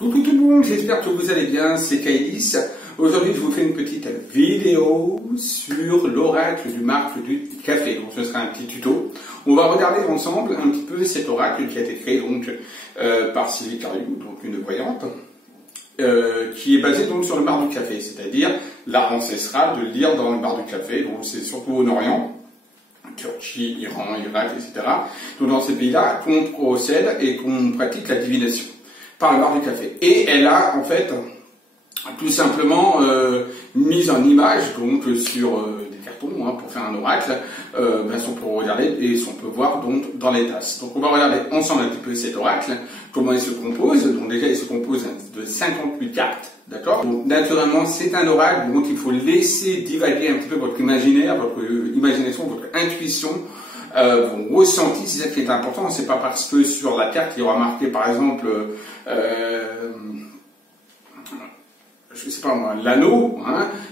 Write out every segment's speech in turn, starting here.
Coucou tout le monde, j'espère que vous allez bien, c'est Kailis. Aujourd'hui, je vous fais une petite vidéo sur l'oracle du marque du café. Donc, ce sera un petit tuto. On va regarder ensemble un petit peu cet oracle qui a été créé donc par Sylvie Cariou, donc une voyante, qui est basé donc sur le marc du café, c'est-à-dire l'art ancestral de lire dans le marc du café. Donc, c'est surtout au Orient, Turquie, Iran, Irak, etc. Donc, dans ces pays-là, qu'on procède et qu'on pratique la divination par le marc du café. Et elle a en fait tout simplement mise en image donc sur des cartons pour faire un oracle, on peut regarder et on peut voir donc dans les tasses. Donc on va regarder ensemble un petit peu cet oracle, comment il se compose. Donc déjà il se compose de 58 cartes, d'accord. Donc naturellement c'est un oracle, donc il faut laisser divaguer un petit peu votre imaginaire, votre imagination, votre intuition. Vos ressentis, c'est ça qui est important. C'est pas parce que sur la carte il y aura marqué par exemple je sais pas moi, l'anneau,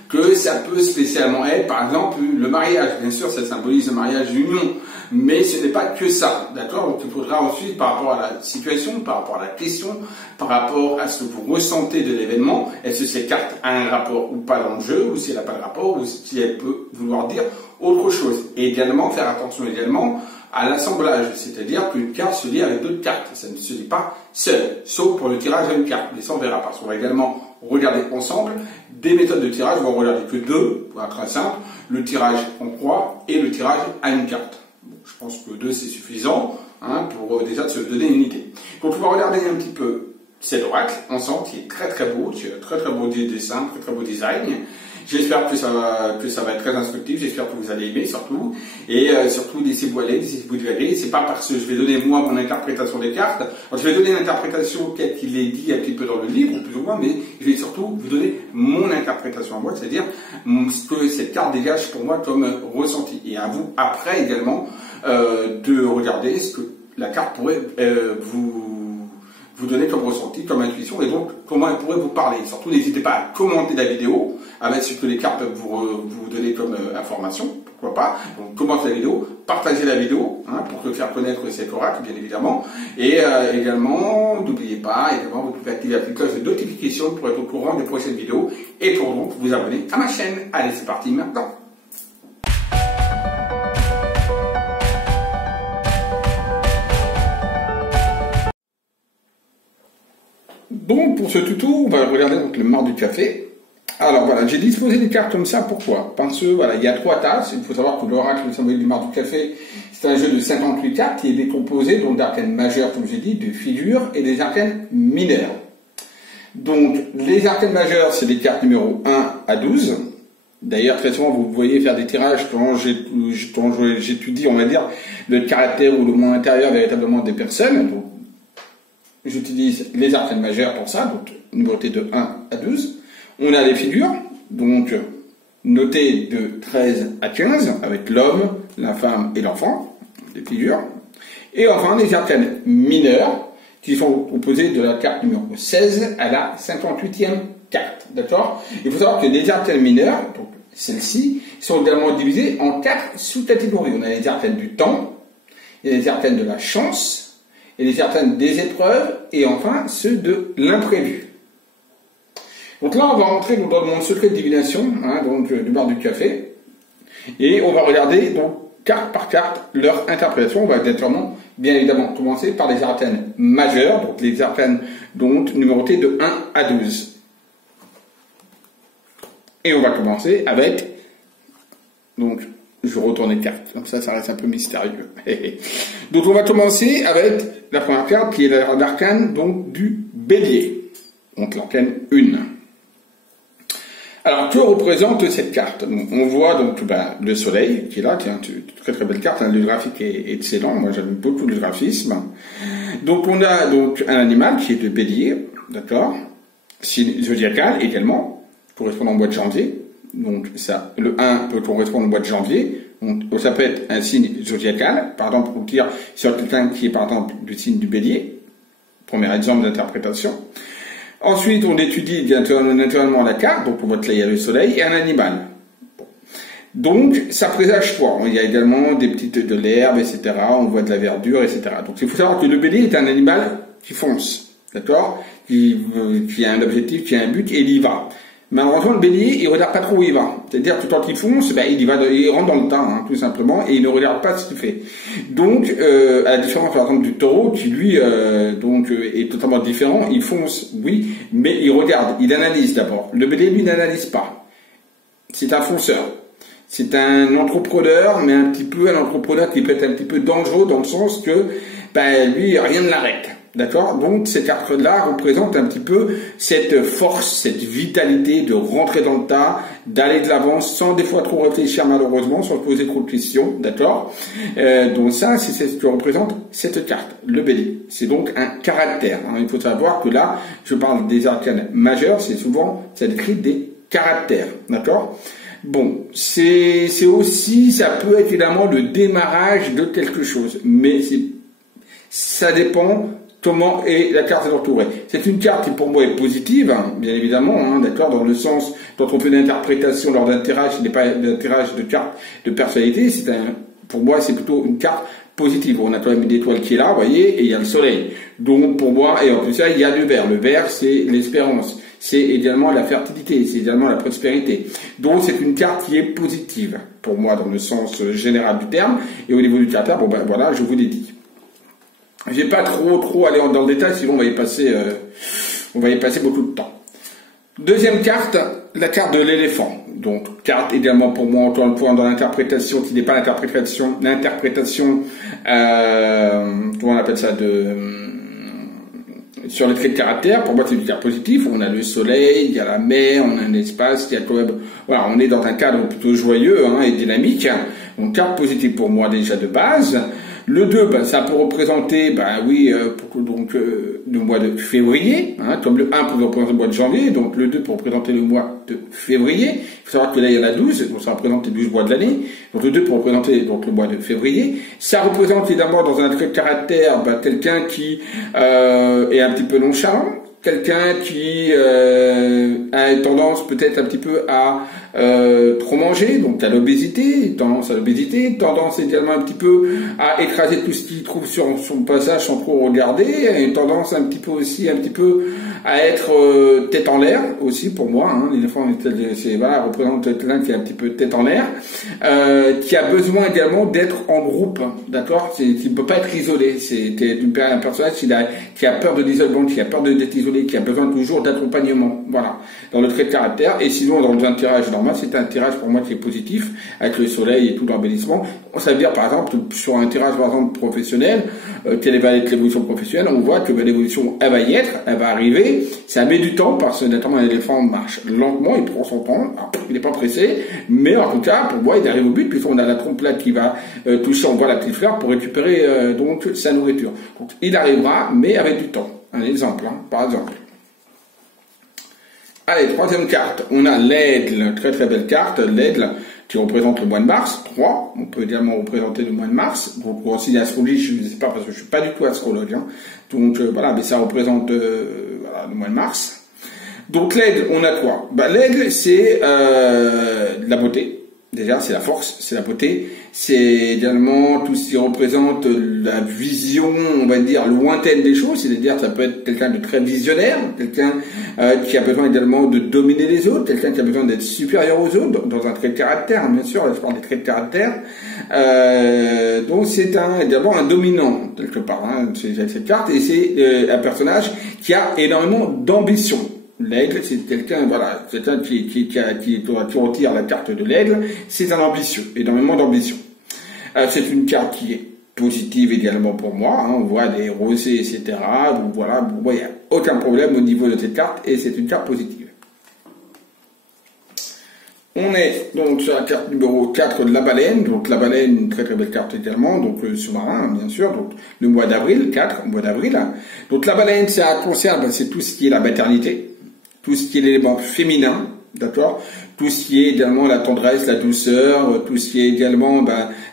que ça peut spécialement être, par exemple, le mariage. Bien sûr, ça symbolise le mariage, l'union, mais ce n'est pas que ça, d'accord. Donc il faudra ensuite, par rapport à la situation, par rapport à la question, par rapport à ce que vous ressentez de l'événement, est-ce que cette carte a un rapport ou pas dans le jeu, ou si elle n'a pas de rapport, ou si elle peut vouloir dire autre chose. Et également, faire attention également à l'assemblage, c'est-à-dire qu'une carte se lie avec d'autres cartes, ça ne se lit pas seul, sauf pour le tirage à une carte, mais ça on verra, parce qu'on va également regarder ensemble des méthodes de tirage. On va regarder que deux, pour être très simple, le tirage en croix et le tirage à une carte. Bon, je pense que deux c'est suffisant pour déjà se donner une idée. Donc on va regarder un petit peu cet oracle ensemble, qui est très très beau, qui a un très très beau dessin, très très beau design. J'espère que ça va être très instructif, j'espère que vous allez aimer surtout, et surtout laissez-vous aller, laissez-vous divaguer. C'est pas parce que je vais donner moi mon interprétation des cartes, alors, je vais donner l'interprétation telle qu'il est dit un petit peu dans le livre, plus ou moins, mais je vais surtout vous donner mon interprétation à moi, c'est-à-dire ce que cette carte dégage pour moi comme ressenti. Et à vous après également de regarder ce que la carte pourrait vous donner comme ressenti, comme intuition, et donc comment elle pourrait vous parler. Surtout, n'hésitez pas à commenter la vidéo, à mettre ce que les cartes peuvent vous donner comme information, pourquoi pas. Donc commentez la vidéo, partagez la vidéo, pour faire connaître cet oracle, bien évidemment. Et également, n'oubliez pas, vous pouvez activer la petite cloche de notification pour être au courant des prochaines vidéos, et pour donc vous abonner à ma chaîne. Allez, c'est parti maintenant. Donc pour ce tuto, on va regarder donc le marc du café. Alors voilà, j'ai disposé des cartes comme ça, pourquoi? Parce que voilà, il y a 3 tasses. Il faut savoir que l'oracle, le symbole du marc du café, c'est un jeu de 58 cartes qui est décomposé donc d'arcanes majeures, comme j'ai dit, de figures et des arcanes mineures. Donc les arcanes majeures, c'est des cartes numéro 1 à 12. D'ailleurs, très souvent, vous voyez faire des tirages quand j'étudie, on va dire, le caractère ou le monde intérieur véritablement des personnes. Donc, j'utilise les arcanes majeures pour ça, donc numérotées de 1 à 12. On a les figures, donc notées de 13 à 15, avec l'homme, la femme et l'enfant, les figures. Et enfin, les arcanes mineures, qui sont composées de la carte numéro 16 à la 58e carte, d'accord? Il faut savoir que les arcanes mineures, donc celles-ci, sont également divisées en 4 sous-catégories. On a les arcanes du temps, il y a les arcanes de la chance, et les arcanes des épreuves, et enfin ceux de l'imprévu. Donc là, on va rentrer dans le monde secret de divination, donc du marc du café, et on va regarder donc carte par carte leur interprétation. On va naturellement, bien évidemment, commencer par les arcanes majeures, donc les arcanes donc numérotées de 1 à 12. Et on va commencer avec, donc, je retourne les cartes, comme ça reste un peu mystérieux. Donc on va commencer avec la première carte qui est l'arcane donc du bélier, donc l'arcane 1. Alors que représente cette carte? On voit donc le soleil qui est là, qui est une très très belle carte, le graphique est excellent, moi j'aime beaucoup le graphisme. Donc on a donc un animal qui est le bélier, d'accord, signe zodiacal également, correspondant au mois de janvier. Donc ça, le 1 peut correspondre au mois de janvier, donc ça peut être un signe zodiacal, par exemple pour dire sur quelqu'un qui est par exemple du signe du bélier, premier exemple d'interprétation. Ensuite on étudie naturellement la carte, donc pour votre là il y a le soleil et un animal. Bon. Donc ça présage quoi? Il y a également des petites de l'herbe, etc. On voit de la verdure, etc. Donc il faut savoir que le bélier est un animal qui fonce, d'accord, qui a un objectif, qui a un but, et il y va. Malheureusement, le bélier, il regarde pas trop où il va. C'est-à-dire que quand il fonce, ben, il rentre dans le tas, hein, tout simplement, et il ne regarde pas ce qu'il fait. Donc, à la différence, par exemple, du taureau, qui lui, est totalement différent, il fonce, oui, mais il regarde, il analyse d'abord. Le bélier, lui, n'analyse pas. C'est un fonceur. C'est un entrepreneur, mais un entrepreneur qui peut être un petit peu dangereux dans le sens que, ben, lui, rien ne l'arrête. D'accord? Donc, cette carte-là représente un petit peu cette force, cette vitalité de rentrer dans le tas, d'aller de l'avant sans des fois trop réfléchir malheureusement, sans se poser trop de questions. D'accord? Donc ça, c'est ce que représente cette carte, le bélier. C'est donc un caractère. Hein. Il faut savoir que là, je parle des arcanes majeures, ça décrit des caractères. D'accord? Bon, c'est aussi, ça peut être évidemment le démarrage de quelque chose, mais ça dépend comment est la carte entourée. C'est une carte qui pour moi est positive, hein, bien évidemment, hein, d'accord, dans le sens quand on fait une interprétation lors d'un tirage, ce n'est pas un tirage de carte de personnalité, pour moi c'est plutôt une carte positive. On a quand même une étoile qui est là, vous voyez, et il y a le soleil. Donc pour moi, et en plus ça, il y a le vert. Le vert, c'est l'espérance. C'est également la fertilité, c'est également la prospérité. Donc c'est une carte qui est positive, pour moi, dans le sens général du terme. Et au niveau du caractère, bon ben voilà, je vous l'ai dit. Je vais pas trop aller dans le détail, sinon on va y passer beaucoup de temps. Deuxième carte, la carte de l'éléphant. Donc, carte également pour moi, encore une fois, dans l'interprétation, qui n'est pas l'interprétation, comment on appelle ça, sur les traits de caractère, pour moi c'est une carte positive. On a le soleil, il y a la mer, on a un espace, il y a quand même, voilà, on est dans un cadre plutôt joyeux, hein, et dynamique. Donc, carte positive pour moi déjà de base. Le 2, ben, ça peut représenter, le mois de février, hein, comme le 1 pour représenter le mois de janvier, donc le 2 pour représenter le mois de février. Il faut savoir que là, il y en a 12, donc ça représente les 12 mois de l'année. Donc le 2 pour représenter donc, le mois de février. Ça représente évidemment dans un trait de caractère, quelqu'un qui est un petit peu nonchalant, quelqu'un qui a une tendance peut-être un petit peu à trop manger, donc à l'obésité, tendance également un petit peu à écraser tout ce qu'il trouve sur son passage sans trop regarder, une tendance un petit peu à être tête en l'air aussi pour moi, hein. L'éléphant représente quelqu'un qui est un petit peu tête en l'air, qui a besoin également d'être en groupe, d'accord, qui ne peut pas être isolé, c'est un personnage qui a peur de l'isolement, qui a peur d'être isolé, qui a besoin toujours d'accompagnement, voilà, dans le trait de caractère. Et sinon dans un tirage normal, c'est un tirage pour moi qui est positif, avec le soleil et tout l'embellissement. Ça veut dire par exemple, sur un tirage par exemple professionnel, quelle va être l'évolution professionnelle, on voit que l'évolution elle va arriver, ça met du temps parce que notamment un éléphant marche lentement, il prend son temps, il n'est pas pressé, mais en tout cas pour moi il arrive au but, puisqu'on a la trompe là qui va toucher, on voit la petite fleur pour récupérer donc sa nourriture. Donc il arrivera, mais avec du temps. Un exemple, hein, par exemple. Allez, troisième carte, on a l'aigle, très très belle carte, l'aigle qui représente le mois de mars, 3, on peut également représenter le mois de mars, donc pour aussi l'astrologie, je ne sais pas parce que je ne suis pas du tout astrologue, hein. Donc voilà, mais ça représente le mois de mars. Donc l'aigle, on a quoi? L'aigle, c'est la beauté. Déjà, c'est la force, c'est la beauté, c'est également tout ce qui représente la vision, on va dire, lointaine des choses, c'est-à-dire ça peut être quelqu'un de très visionnaire, quelqu'un qui a besoin également de dominer les autres, quelqu'un qui a besoin d'être supérieur aux autres, dans un trait de caractère, bien sûr, là je parle des traits de caractère, donc c'est d'abord un dominant, quelque part, hein, cette carte, et c'est un personnage qui a énormément d'ambition. L'aigle, c'est quelqu'un, voilà, quelqu'un qui retire la carte de l'aigle, c'est un ambitieux, énormément d'ambition. C'est une carte qui est positive également pour moi, hein, on voit des rosés, etc. Donc voilà, pour moi, il n'y a aucun problème au niveau de cette carte, et c'est une carte positive. On est donc sur la carte numéro 4 de la baleine, donc la baleine, une très très belle carte également, donc le sous-marin, bien sûr, donc le mois d'avril, 4, mois d'avril. Donc la baleine, ça concerne, c'est tout ce qui est la maternité, tout ce qui est l'élément féminin, d'accord, tout ce qui est également la tendresse, la douceur, tout ce qui est également,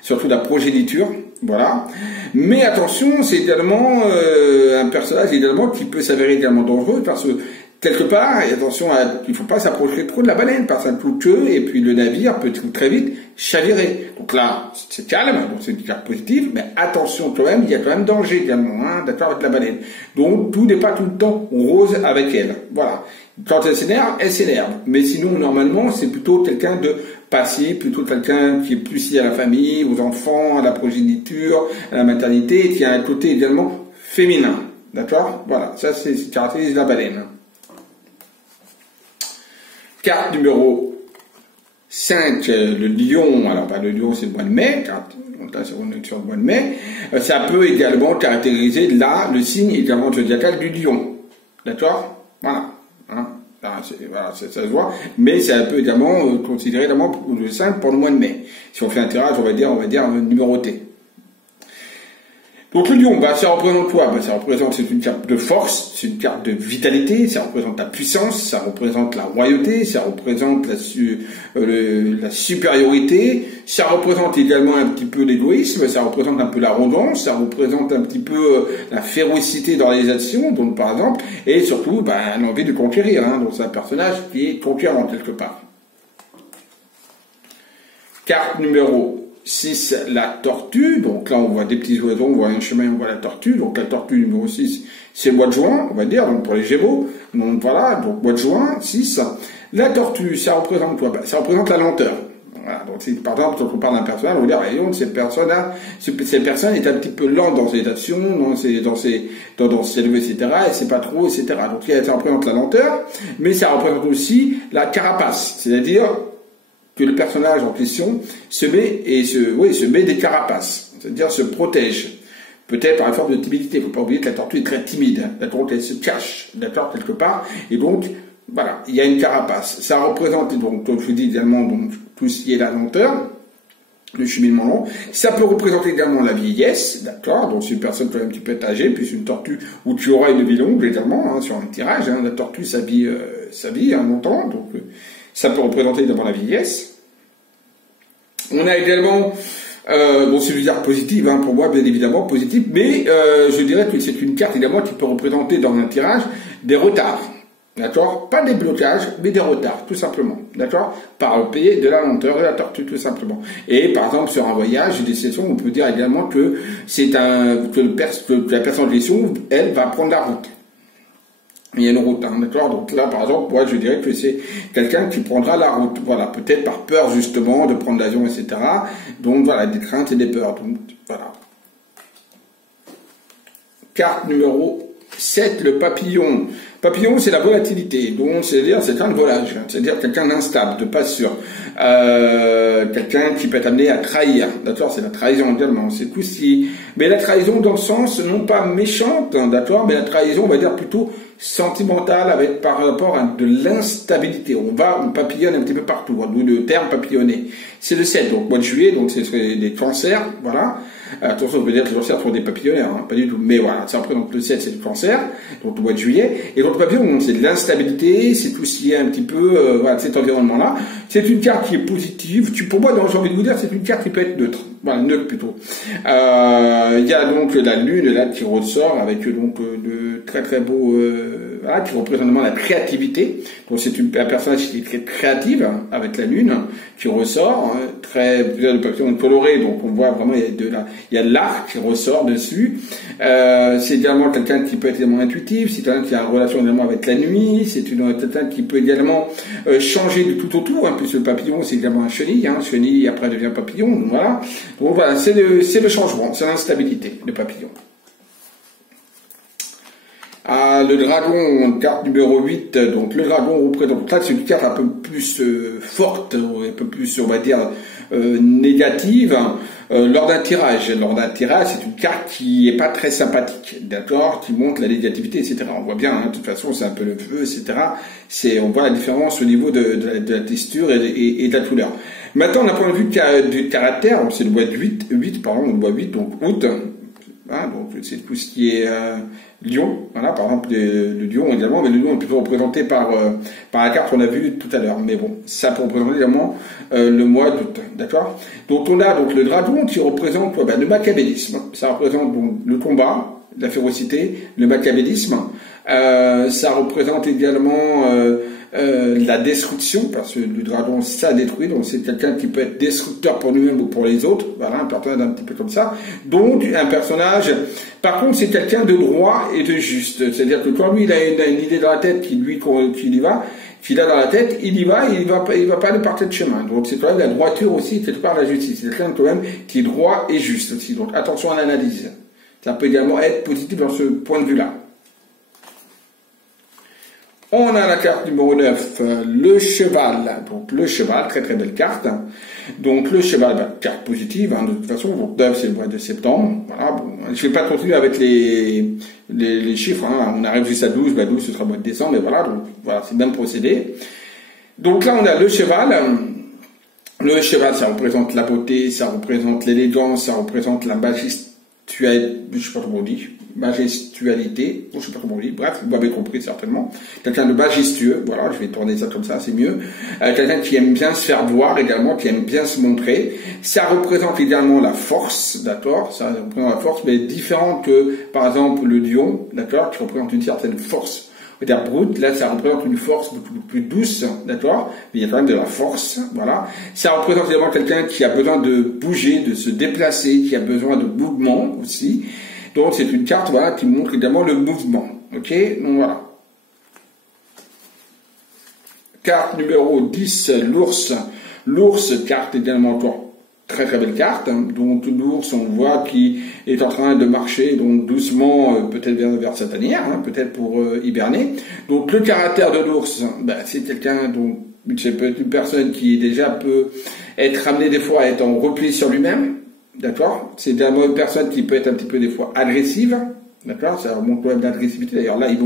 surtout la progéniture, voilà. Mais attention, c'est également un personnage également qui peut s'avérer également dangereux parce que quelque part, et attention, il ne faut pas s'approcher trop de la baleine, parce qu'un coup de queue, et puis le navire peut très vite chavirer. Donc là, c'est calme, donc c'est une carte positive, mais attention quand même, il y a quand même danger également, hein, d'accord, avec la baleine. Donc tout n'est pas tout le temps rose avec elle. Voilà. Quand elle s'énerve. Mais sinon, normalement, c'est plutôt quelqu'un de passif, plutôt quelqu'un qui est plus lié à la famille, aux enfants, à la progéniture, à la maternité, et qui a un côté également féminin. D'accord? Voilà, ça c'est ce qui caractérise la baleine. Carte numéro 5, le lion. Alors, le lion, c'est le mois de mai. On est sur le mois de mai. Ça peut également caractériser, là, le signe également zodiacal du lion. D'accord? Voilà. Hein? Voilà, ça se voit. Mais ça peut également considérer également le 5 pour le mois de mai. Si on fait un tirage, on va dire numéroté. Donc le lion, ça représente quoi? Ça représente, c'est une carte de force, c'est une carte de vitalité, ça représente la puissance, ça représente la royauté, ça représente la supériorité, ça représente également un petit peu l'égoïsme, ça représente un peu l'arrogance, ça représente un petit peu la férocité dans les actions, donc par exemple, et surtout l'envie de conquérir, hein, donc c'est un personnage qui est conquérant quelque part. Carte numéro 6, la tortue. Donc là, on voit des petits oiseaux, on voit un chemin, on voit la tortue. Donc la tortue numéro 6, c'est le mois de juin, on va dire, donc pour les Gémeaux. Donc voilà, donc mois de juin, 6. La tortue, ça représente quoi? Ça représente la lenteur. Voilà, donc par exemple, quand on parle d'un personnage, on va dire, cette personne est un petit peu lente dans ses actions, dans ses levées, etc., et c'est pas trop, etc. Donc ça représente la lenteur, mais ça représente aussi la carapace, c'est-à-dire que le personnage en question se met des carapaces, c'est-à-dire se protège. Peut-être par une forme de timidité. Il ne faut pas oublier que la tortue est très timide. D'accord, elle se cache, d'accord, quelque part. Et donc, voilà, il y a une carapace. Ça représente, donc, comme je vous dis également, donc, tout ce qui est la lenteur, le cheminement long. Ça peut représenter également la vieillesse, d'accord, donc c'est une personne quand même un petit peu âgée, puis c'est une tortue où tu auras une vie longue également, hein, sur un tirage. Hein, la tortue, ça vit longtemps, donc ça peut représenter également la vieillesse. On a également, c'est une carte positive, hein, pour moi, bien évidemment, positive, mais je dirais que c'est une carte également qui peut représenter dans un tirage des retards. D'accord? Pas des blocages, mais des retards, tout simplement. D'accord? Par le pays de la lenteur de la tortue, tout simplement. Et, par exemple, sur un voyage, des sessions, on peut dire également que que la personne en question, elle, va prendre la route. Il y a une route, hein, d'accord? Donc là, par exemple, moi, je dirais que c'est quelqu'un qui prendra la route. Voilà, peut-être par peur, justement, de prendre l'avion, etc. Donc, voilà, des craintes et des peurs. Donc, voilà. Carte numéro 7, le papillon. Papillon, c'est la volatilité. Donc, c'est-à-dire, c'est un volage. C'est-à-dire quelqu'un d'instable, de pas sûr. Quelqu'un qui peut être amené à trahir. D'accord? C'est la trahison également. C'est tout ce mais la trahison dans le sens, non pas méchante, hein, d'accord? Mais la trahison, on va dire plutôt sentimentale avec par rapport à de l'instabilité. On papillonne un petit peu partout, d'où le terme papillonner. C'est le 7, donc mois de juillet, donc ce serait des cancers, voilà. Attention, je veux dire que les cancers sont des papillonnaires, hein, pas du tout. Mais voilà, ça représente le 7, c'est le cancer, donc le mois de juillet. Et donc le papillon, c'est de l'instabilité, c'est tout ce qui est un petit peu, voilà, cet environnement-là. C'est une carte qui est positive. Pour moi, j'ai envie de vous dire, c'est une carte qui peut être neutre. Voilà, neutre plutôt. Il y a donc la lune, là, qui ressort avec donc de très très beaux, voilà, qui représente vraiment la créativité. Donc c'est un personnage qui est très créative, hein, avec la lune, qui ressort, hein, le papillon est coloré, donc on voit vraiment, il y a de l'art qui ressort dessus. C'est également quelqu'un qui peut être également intuitif, c'est quelqu'un qui a une relation également avec la nuit, c'est quelqu'un qui peut également changer de tout au tout, hein, puisque le papillon c'est également un chenille, hein, chenille après devient papillon, donc voilà. Donc voilà, c'est le changement, c'est l'instabilité, le papillon. Le dragon, carte numéro 8, donc le dragon représente, là c'est une carte un peu plus forte, un peu plus, on va dire, négative, lors d'un tirage. Lors d'un tirage, c'est une carte qui est pas très sympathique, d'accord, qui montre la négativité, etc. On voit bien, hein, de toute façon, c'est un peu le feu, etc. On voit la différence au niveau de la texture et de la couleur. Maintenant, d'un point de vue du caractère, c'est le mois de 8, le mois 8, donc août, hein, donc c'est tout ce qui est lion, voilà, par exemple le lion également, mais le lion est plutôt représenté par la carte qu'on a vue tout à l'heure, mais bon, ça peut représenter également le mois d'août, d'accord? Donc on a donc le dragon qui représente le machiavélisme, ça représente donc le combat, la férocité, le machiavélisme, Ça représente également la destruction, parce que le dragon, ça détruit, donc c'est quelqu'un qui peut être destructeur pour lui-même ou pour les autres, voilà, un personnage un petit peu comme ça. Donc, un personnage, par contre, c'est quelqu'un de droit et de juste, c'est-à-dire que quand lui, il a une idée dans la tête qu'il y va, qu'il a dans la tête, il y va, il va pas aller par de chemin. Donc, c'est quand même la droiture aussi, quelque part, la justice. C'est quelqu'un quand même qui est droit et juste aussi. Donc, attention à l'analyse. Ça peut également être positif dans ce point de vue-là. On a la carte numéro 9, le cheval. Donc le cheval, très très belle carte. Donc le cheval, carte positive, de toute façon. Donc 9, c'est le mois de septembre. Voilà, bon, je ne vais pas continuer avec les chiffres. On arrive jusqu'à 12, 12 ce sera le mois de décembre. Mais voilà, donc voilà, c'est le même procédé. Donc là, on a le cheval. Le cheval, ça représente la beauté, ça représente l'élégance, ça représente la majestualité, je sais pas comment on dit. Majestualité, je sais pas comment on dit, bref, vous m'avez compris certainement. Quelqu'un de majestueux, voilà, je vais tourner ça comme ça, c'est mieux. Quelqu'un qui aime bien se faire voir également, qui aime bien se montrer. Ça représente également la force, d'accord, ça représente la force, mais différente que, par exemple, le lion, d'accord, qui représente une certaine force. On va dire brute, là ça représente une force beaucoup plus douce, d'accord, mais il y a quand même de la force, voilà. Ça représente également quelqu'un qui a besoin de bouger, de se déplacer, qui a besoin de mouvement aussi. Donc c'est une carte, voilà, qui montre également le mouvement, ok, donc voilà. Carte numéro 10, l'ours. L'ours, carte également encore très très belle carte, donc l'ours, on voit qu'il est en train de marcher donc doucement, peut-être vers sa tanière, peut-être pour hiberner. Donc le caractère de l'ours, c'est quelqu'un, donc c'est peut-être une personne qui déjà peut être amenée des fois à être en repli sur lui-même, d'accord. C'est également une personne qui peut être un petit peu des fois agressive, d'accord. Ça montre quand même d'agressivité. D'ailleurs là, il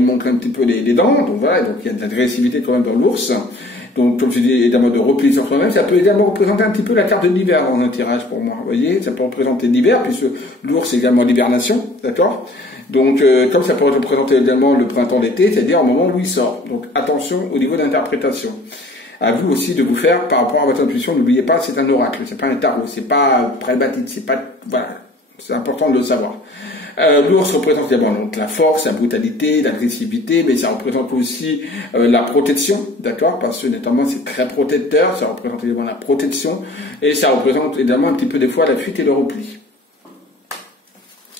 montre un petit peu les dents, donc voilà, donc il y a de l'agressivité quand même dans l'ours. Donc, comme je dis, également de repli sur soi-même, ça peut également représenter un petit peu la carte de l'hiver dans un tirage pour moi. Vous voyez, ça peut représenter l'hiver, puisque l'ours c'est également l'hibernation, d'accord. Donc, comme ça peut représenter également le printemps-l'été, c'est-à-dire au moment où il sort. Donc, attention au niveau d'interprétation. À vous aussi de vous faire par rapport à votre intuition. N'oubliez pas, c'est un oracle, c'est pas un tarot, c'est pas pragmatique, c'est pas, voilà, c'est important de le savoir. L'ours représente également donc la force, la brutalité, l'agressivité, mais ça représente aussi la protection, d'accord, parce que notamment c'est très protecteur, ça représente également la protection, et ça représente également un petit peu des fois la fuite et le repli.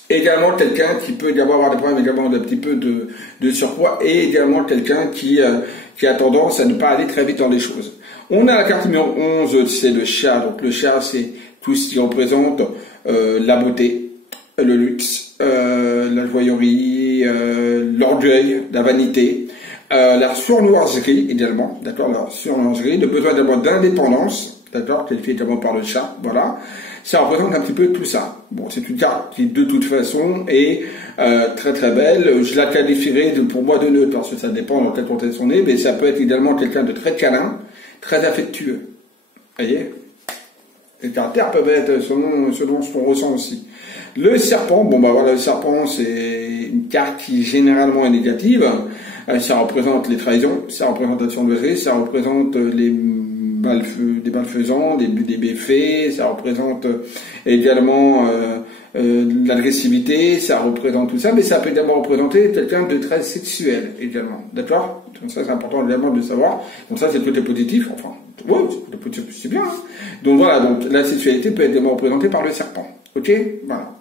Également quelqu'un qui peut également avoir des problèmes également d'un petit peu de surpoids, et également quelqu'un qui a tendance à ne pas aller très vite dans les choses. On a la carte numéro 11, c'est le chat, donc le chat c'est tout ce qui représente la beauté, le luxe, la joaillerie, l'orgueil, la vanité, la sournoiserie également, d'accord, la sournoiserie, le besoin d'abord d'indépendance, d'accord, qualifié également par le chat, voilà. Ça représente un petit peu tout ça. Bon, c'est une carte qui, de toute façon, est très très belle. Je la qualifierais pour moi de neutre, parce que ça dépend dans quel contexte on est, mais ça peut être également quelqu'un de très câlin, très affectueux. Vous voyez? Les caractères peuvent être selon ce qu'on ressent aussi. Le serpent, voilà, le serpent, c'est une carte qui généralement est négative. Ça représente les trahisons, ça représente la surnoiserie, ça représente des malfaisants, des méfaits, ça représente également l'agressivité, ça représente tout ça, mais ça peut également représenter quelqu'un de très sexuel également, d'accord? Donc ça c'est important également de savoir. Donc ça c'est le côté positif, enfin, ouais, c'est bien. Donc voilà, donc la sexualité peut être également représentée par le serpent, ok? Voilà.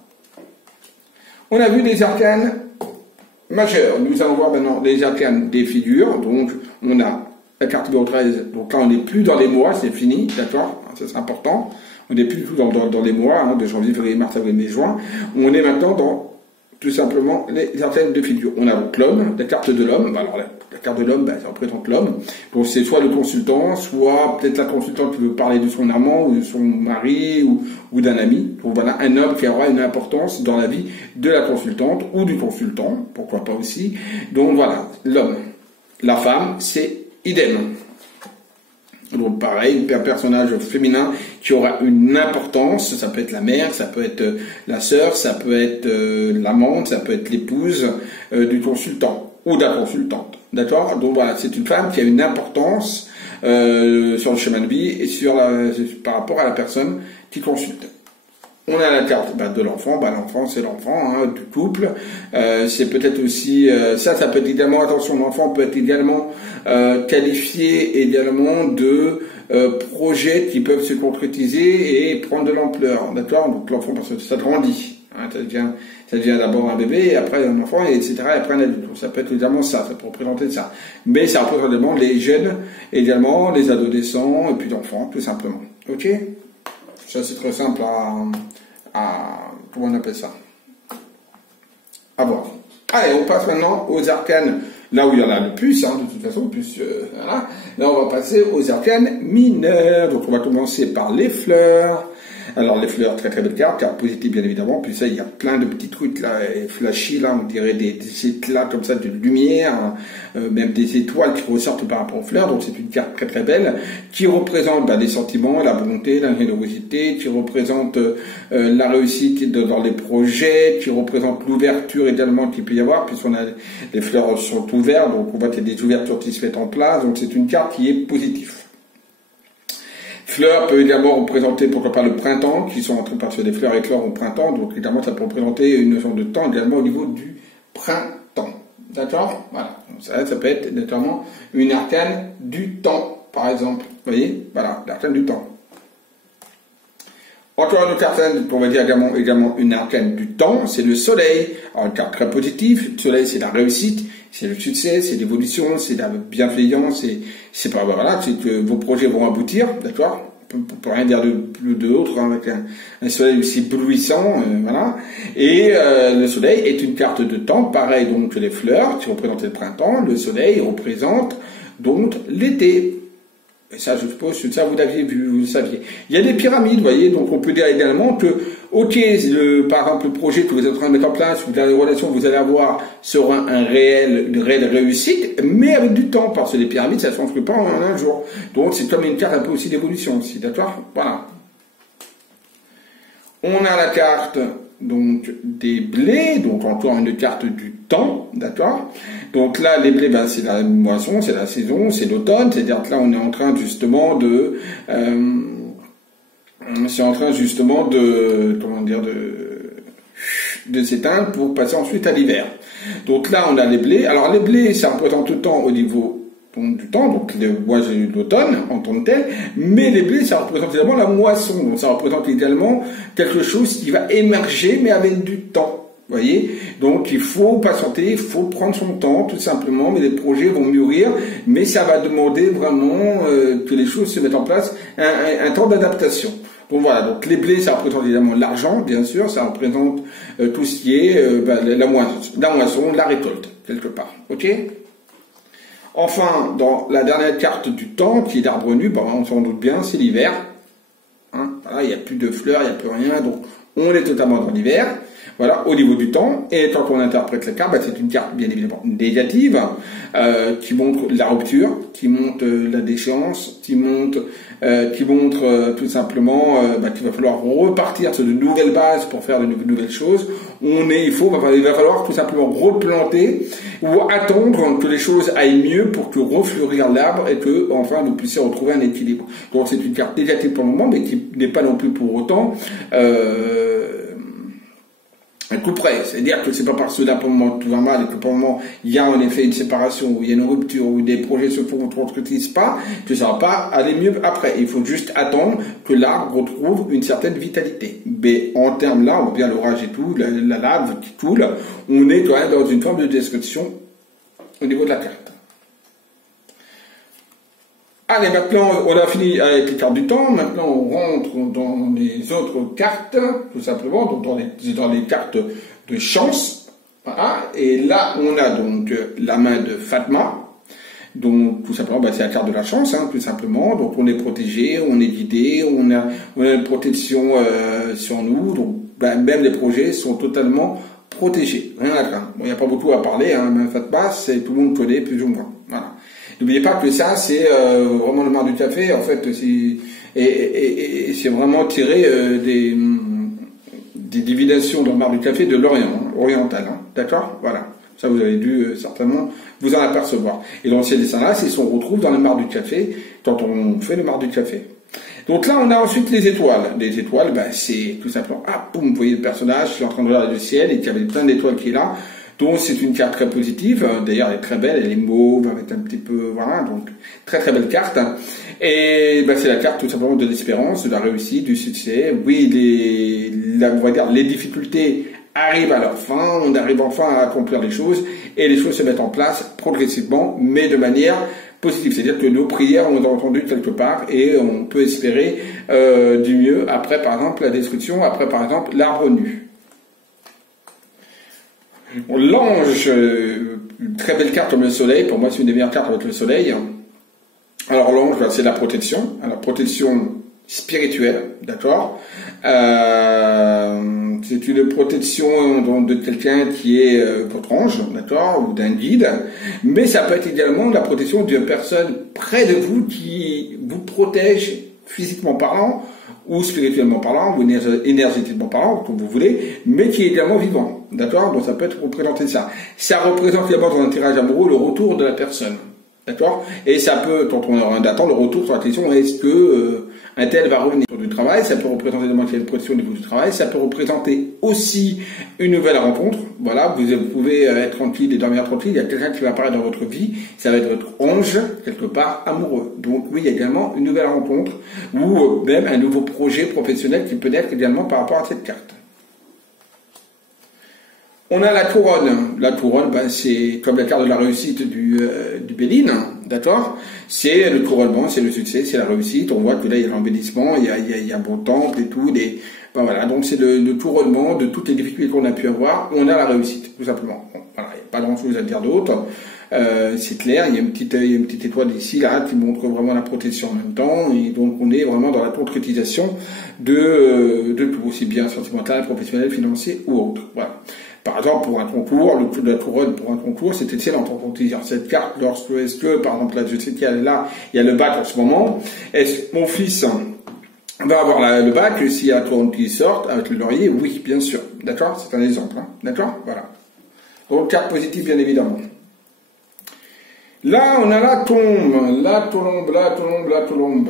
On a vu les arcanes majeurs. Nous allons voir maintenant les arcanes des figures. Donc, on a la carte numéro 13. Donc là, on n'est plus dans les mois, c'est fini, d'accord? Ça, c'est important. On n'est plus du tout dans les mois, de janvier, février, mars, avril, mai, juin. On est maintenant dans, tout simplement, les arcanes de figures. On a donc l'homme, la carte de l'homme. Alors, la carte de l'homme, ça représente l'homme. Donc, c'est soit le consultant, soit peut-être la consultante qui veut parler de son amant, ou de son mari, ou d'un ami. Donc voilà, un homme qui aura une importance dans la vie de la consultante ou du consultant, pourquoi pas aussi. Donc voilà, l'homme. La femme, c'est idem. Donc pareil, un personnage féminin qui aura une importance, ça peut être la mère, ça peut être la sœur, ça peut être l'amante, ça peut être l'épouse du consultant ou de la consultante. D'accord? Donc voilà, c'est une femme qui a une importance sur le chemin de vie et par rapport à la personne qui consulte. On a la carte de l'enfant, l'enfant c'est l'enfant hein, du couple, c'est peut-être aussi, ça peut être également, attention, l'enfant peut être également qualifié également de projets qui peuvent se concrétiser et prendre de l'ampleur, d'accord? Donc l'enfant, parce que ça grandit, hein, ça devient d'abord un bébé, et après un enfant, et etc., et après un adulte. Donc ça peut être également ça peut représenter ça. Mais ça représente également les jeunes, également les adolescents, et puis l'enfant, tout simplement. Ok? Ça c'est très simple comment on appelle ça? À voir. Allez, on passe maintenant aux arcanes, là où il y en a le plus, hein, de toute façon, plus, voilà. Là, on va passer aux arcanes mineurs. Donc, on va commencer par les fleurs. Alors, les fleurs, très très belle carte positive, bien évidemment. Puis ça, il y a plein de petits trucs, là, flashy, là, on dirait des éclats comme ça de lumière, hein, même des étoiles qui ressortent par rapport aux fleurs. Donc, c'est une carte très très belle, qui représente les sentiments, la volonté, la générosité, qui représente la réussite dans les projets, qui représente l'ouverture également qu'il peut y avoir, puisqu'on a les fleurs sont ouvertes, donc on voit qu'il y a des ouvertures qui se mettent en place. Donc, c'est une carte qui est positive. Fleurs peut également représenter, pourquoi pas, le printemps, qui sont en train de partir des fleurs éclore au printemps, donc également ça peut représenter une notion de temps également au niveau du printemps. D'accord? Voilà. Donc ça peut être notamment une arcane du temps, par exemple. Vous voyez? Voilà, l'arcane du temps. Encore une autre arcane, on va dire également une arcane du temps, c'est le soleil. Alors une carte très positive, le soleil c'est la réussite, c'est le succès, c'est l'évolution, c'est la bienveillance, c'est pas, voilà, c'est que vos projets vont aboutir, d'accord? On peut rien dire d'autre, hein, avec un soleil aussi éblouissant, voilà. Et le soleil est une carte de temps, pareil donc que les fleurs qui représentent le printemps, le soleil représente donc l'été. Et ça, je suppose que ça, vous l'aviez vu, vous le saviez. Il y a des pyramides, vous voyez, donc on peut dire également que, ok, par exemple, le projet que vous êtes en train de mettre en place, ou les relations que vous allez avoir sera une réelle réussite, mais avec du temps, parce que les pyramides, ça ne se construit pas en un jour. Donc, c'est comme une carte un peu aussi d'évolution aussi, d'accord? Voilà. On a la carte, donc, des blés, donc encore une carte du temps, d'accord? Donc là, les blés, c'est la moisson, c'est la saison, c'est l'automne, c'est-à-dire que là, on est en train justement de s'éteindre pour passer ensuite à l'hiver. Donc là, on a les blés. Alors les blés, ça représente tout le temps au niveau du temps, donc l'automne en tant que tel, mais les blés, ça représente également la moisson, donc ça représente également quelque chose qui va émerger, mais avec du temps. Vous voyez, donc il faut patienter, il faut prendre son temps, tout simplement, mais les projets vont mûrir, mais ça va demander vraiment que les choses se mettent en place, un temps d'adaptation. Donc voilà, donc les blés, ça représente évidemment l'argent, bien sûr, ça représente tout ce qui est la moisson, la récolte, quelque part. Ok? Enfin, dans la dernière carte du temps, qui est l'arbre nu, on s'en doute bien, c'est l'hiver. Hein, voilà, il n'y a plus de fleurs, il n'y a plus rien, donc on est totalement dans l'hiver. Voilà, au niveau du temps, et quand on interprète la carte, c'est une carte bien évidemment négative, qui montre la rupture, qui montre la déchéance, qui montre tout simplement qu'il va falloir repartir sur de nouvelles bases pour faire de nouvelles choses. Il va falloir tout simplement replanter ou attendre que les choses aillent mieux pour que refleurir l'arbre et que enfin vous puissiez retrouver un équilibre. Donc c'est une carte négative pour le moment, mais qui n'est pas non plus pour autant un coup près, c'est-à-dire que c'est pas parce que là pour le moment tout va mal et que pour le moment il y a en effet une séparation, ou il y a une rupture, ou des projets se font, on ne concrétise pas, que ça va pas aller mieux après. Il faut juste attendre que l'arbre retrouve une certaine vitalité. Mais en termes là, on voit bien l'orage et tout, la lave qui coule, on est quand même dans une forme de destruction au niveau de la carte. Allez, maintenant, on a fini avec les cartes du temps. Maintenant, on rentre dans les autres cartes, tout simplement, donc dans les cartes de chance. Voilà. Et là, on a donc la main de Fatma. Donc, tout simplement, c'est la carte de la chance, hein, tout simplement. Donc, on est protégé, on est guidé, on a une protection sur nous. Donc, même les projets sont totalement protégés. Rien à craindre. Bon, il n'y a pas beaucoup à parler, hein, même Fatma, tout le monde connaît plus ou moins. Voilà. N'oubliez pas que ça, c'est vraiment le mar du café, en fait, c'est vraiment tiré des divinations dans le mar du café de l'Orient, hein, oriental, hein, d'accord? Voilà, ça vous avez dû certainement vous en apercevoir. Et dans ces dessins-là, c'est ce qu'on retrouve dans le mar du café, quand on fait le mar du café. Donc là, on a ensuite les étoiles. Les étoiles, ben, c'est tout simplement, ah, boum, vous voyez le personnage qui est en train de regarder le ciel et qu'il y avait plein d'étoiles qui est là. Donc c'est une carte très positive. D'ailleurs, elle est très belle, elle est mauve, avec un petit peu, voilà, donc très très belle carte. Et ben, c'est la carte tout simplement de l'espérance, de la réussite, du succès. Oui, on va dire, les difficultés arrivent à leur fin, on arrive enfin à accomplir les choses et les choses se mettent en place progressivement, mais de manière positive. C'est-à-dire que nos prières, on les a entendues quelque part et on peut espérer du mieux après, par exemple, la destruction, après, par exemple, l'arbre nu. L'ange, une très belle carte comme le soleil, pour moi c'est une des meilleures cartes avec le soleil. Alors l'ange, c'est la protection, alors protection spirituelle, d'accord. C'est une protection donc, de quelqu'un qui est votre ange, d'accord, ou d'un guide, mais ça peut être également la protection d'une personne près de vous qui vous protège physiquement parlant, ou spirituellement parlant, ou énergétiquement parlant, comme vous voulez, mais qui est également vivant, d'accord. Donc ça peut être représenter ça. Ça représente également dans un tirage amoureux le retour de la personne. D'accord. Et ça peut, quand on attend le retour sur la question, est-ce que un tel va revenir sur du travail, ça peut représenter également qu'il y a une protection au niveau du travail, ça peut représenter aussi une nouvelle rencontre. Voilà, vous pouvez être tranquille et dormir tranquille, il y a quelqu'un qui va apparaître dans votre vie, ça va être votre ange, quelque part, amoureux. Donc oui, il y a également une nouvelle rencontre, ou même un nouveau projet professionnel qui peut naître également par rapport à cette carte. On a la couronne. La couronne, ben, c'est comme la carte de la réussite du Béline, d'accord. C'est le couronnement, c'est le succès, c'est la réussite. On voit que là, il y a l'embellissement, il y a un bon temple et tout. Ben voilà, donc c'est le couronnement de toutes les difficultés qu'on a pu avoir. On a la réussite, tout simplement. Bon, voilà, il n'y a pas grand-chose à dire d'autre. C'est clair, il y a une petite étoile ici, là, qui montre vraiment la protection en même temps. Et donc, on est vraiment dans la concrétisation de tout, aussi bien sentimental, professionnel, financier ou autre. Voilà. Par exemple, pour un concours, le coup de la couronne pour un concours, c'est excellent. On peut dire cette carte, est-ce que, par exemple, là, je sais qu'il y a là, il y a le bac en ce moment. Est-ce que mon fils va avoir le bac, s'il y a la couronne qui sort avec le laurier? Oui, bien sûr. D'accord? C'est un exemple. Hein. D'accord? Voilà. Donc, carte positive, bien évidemment. Là, on a la tombe. La tombe.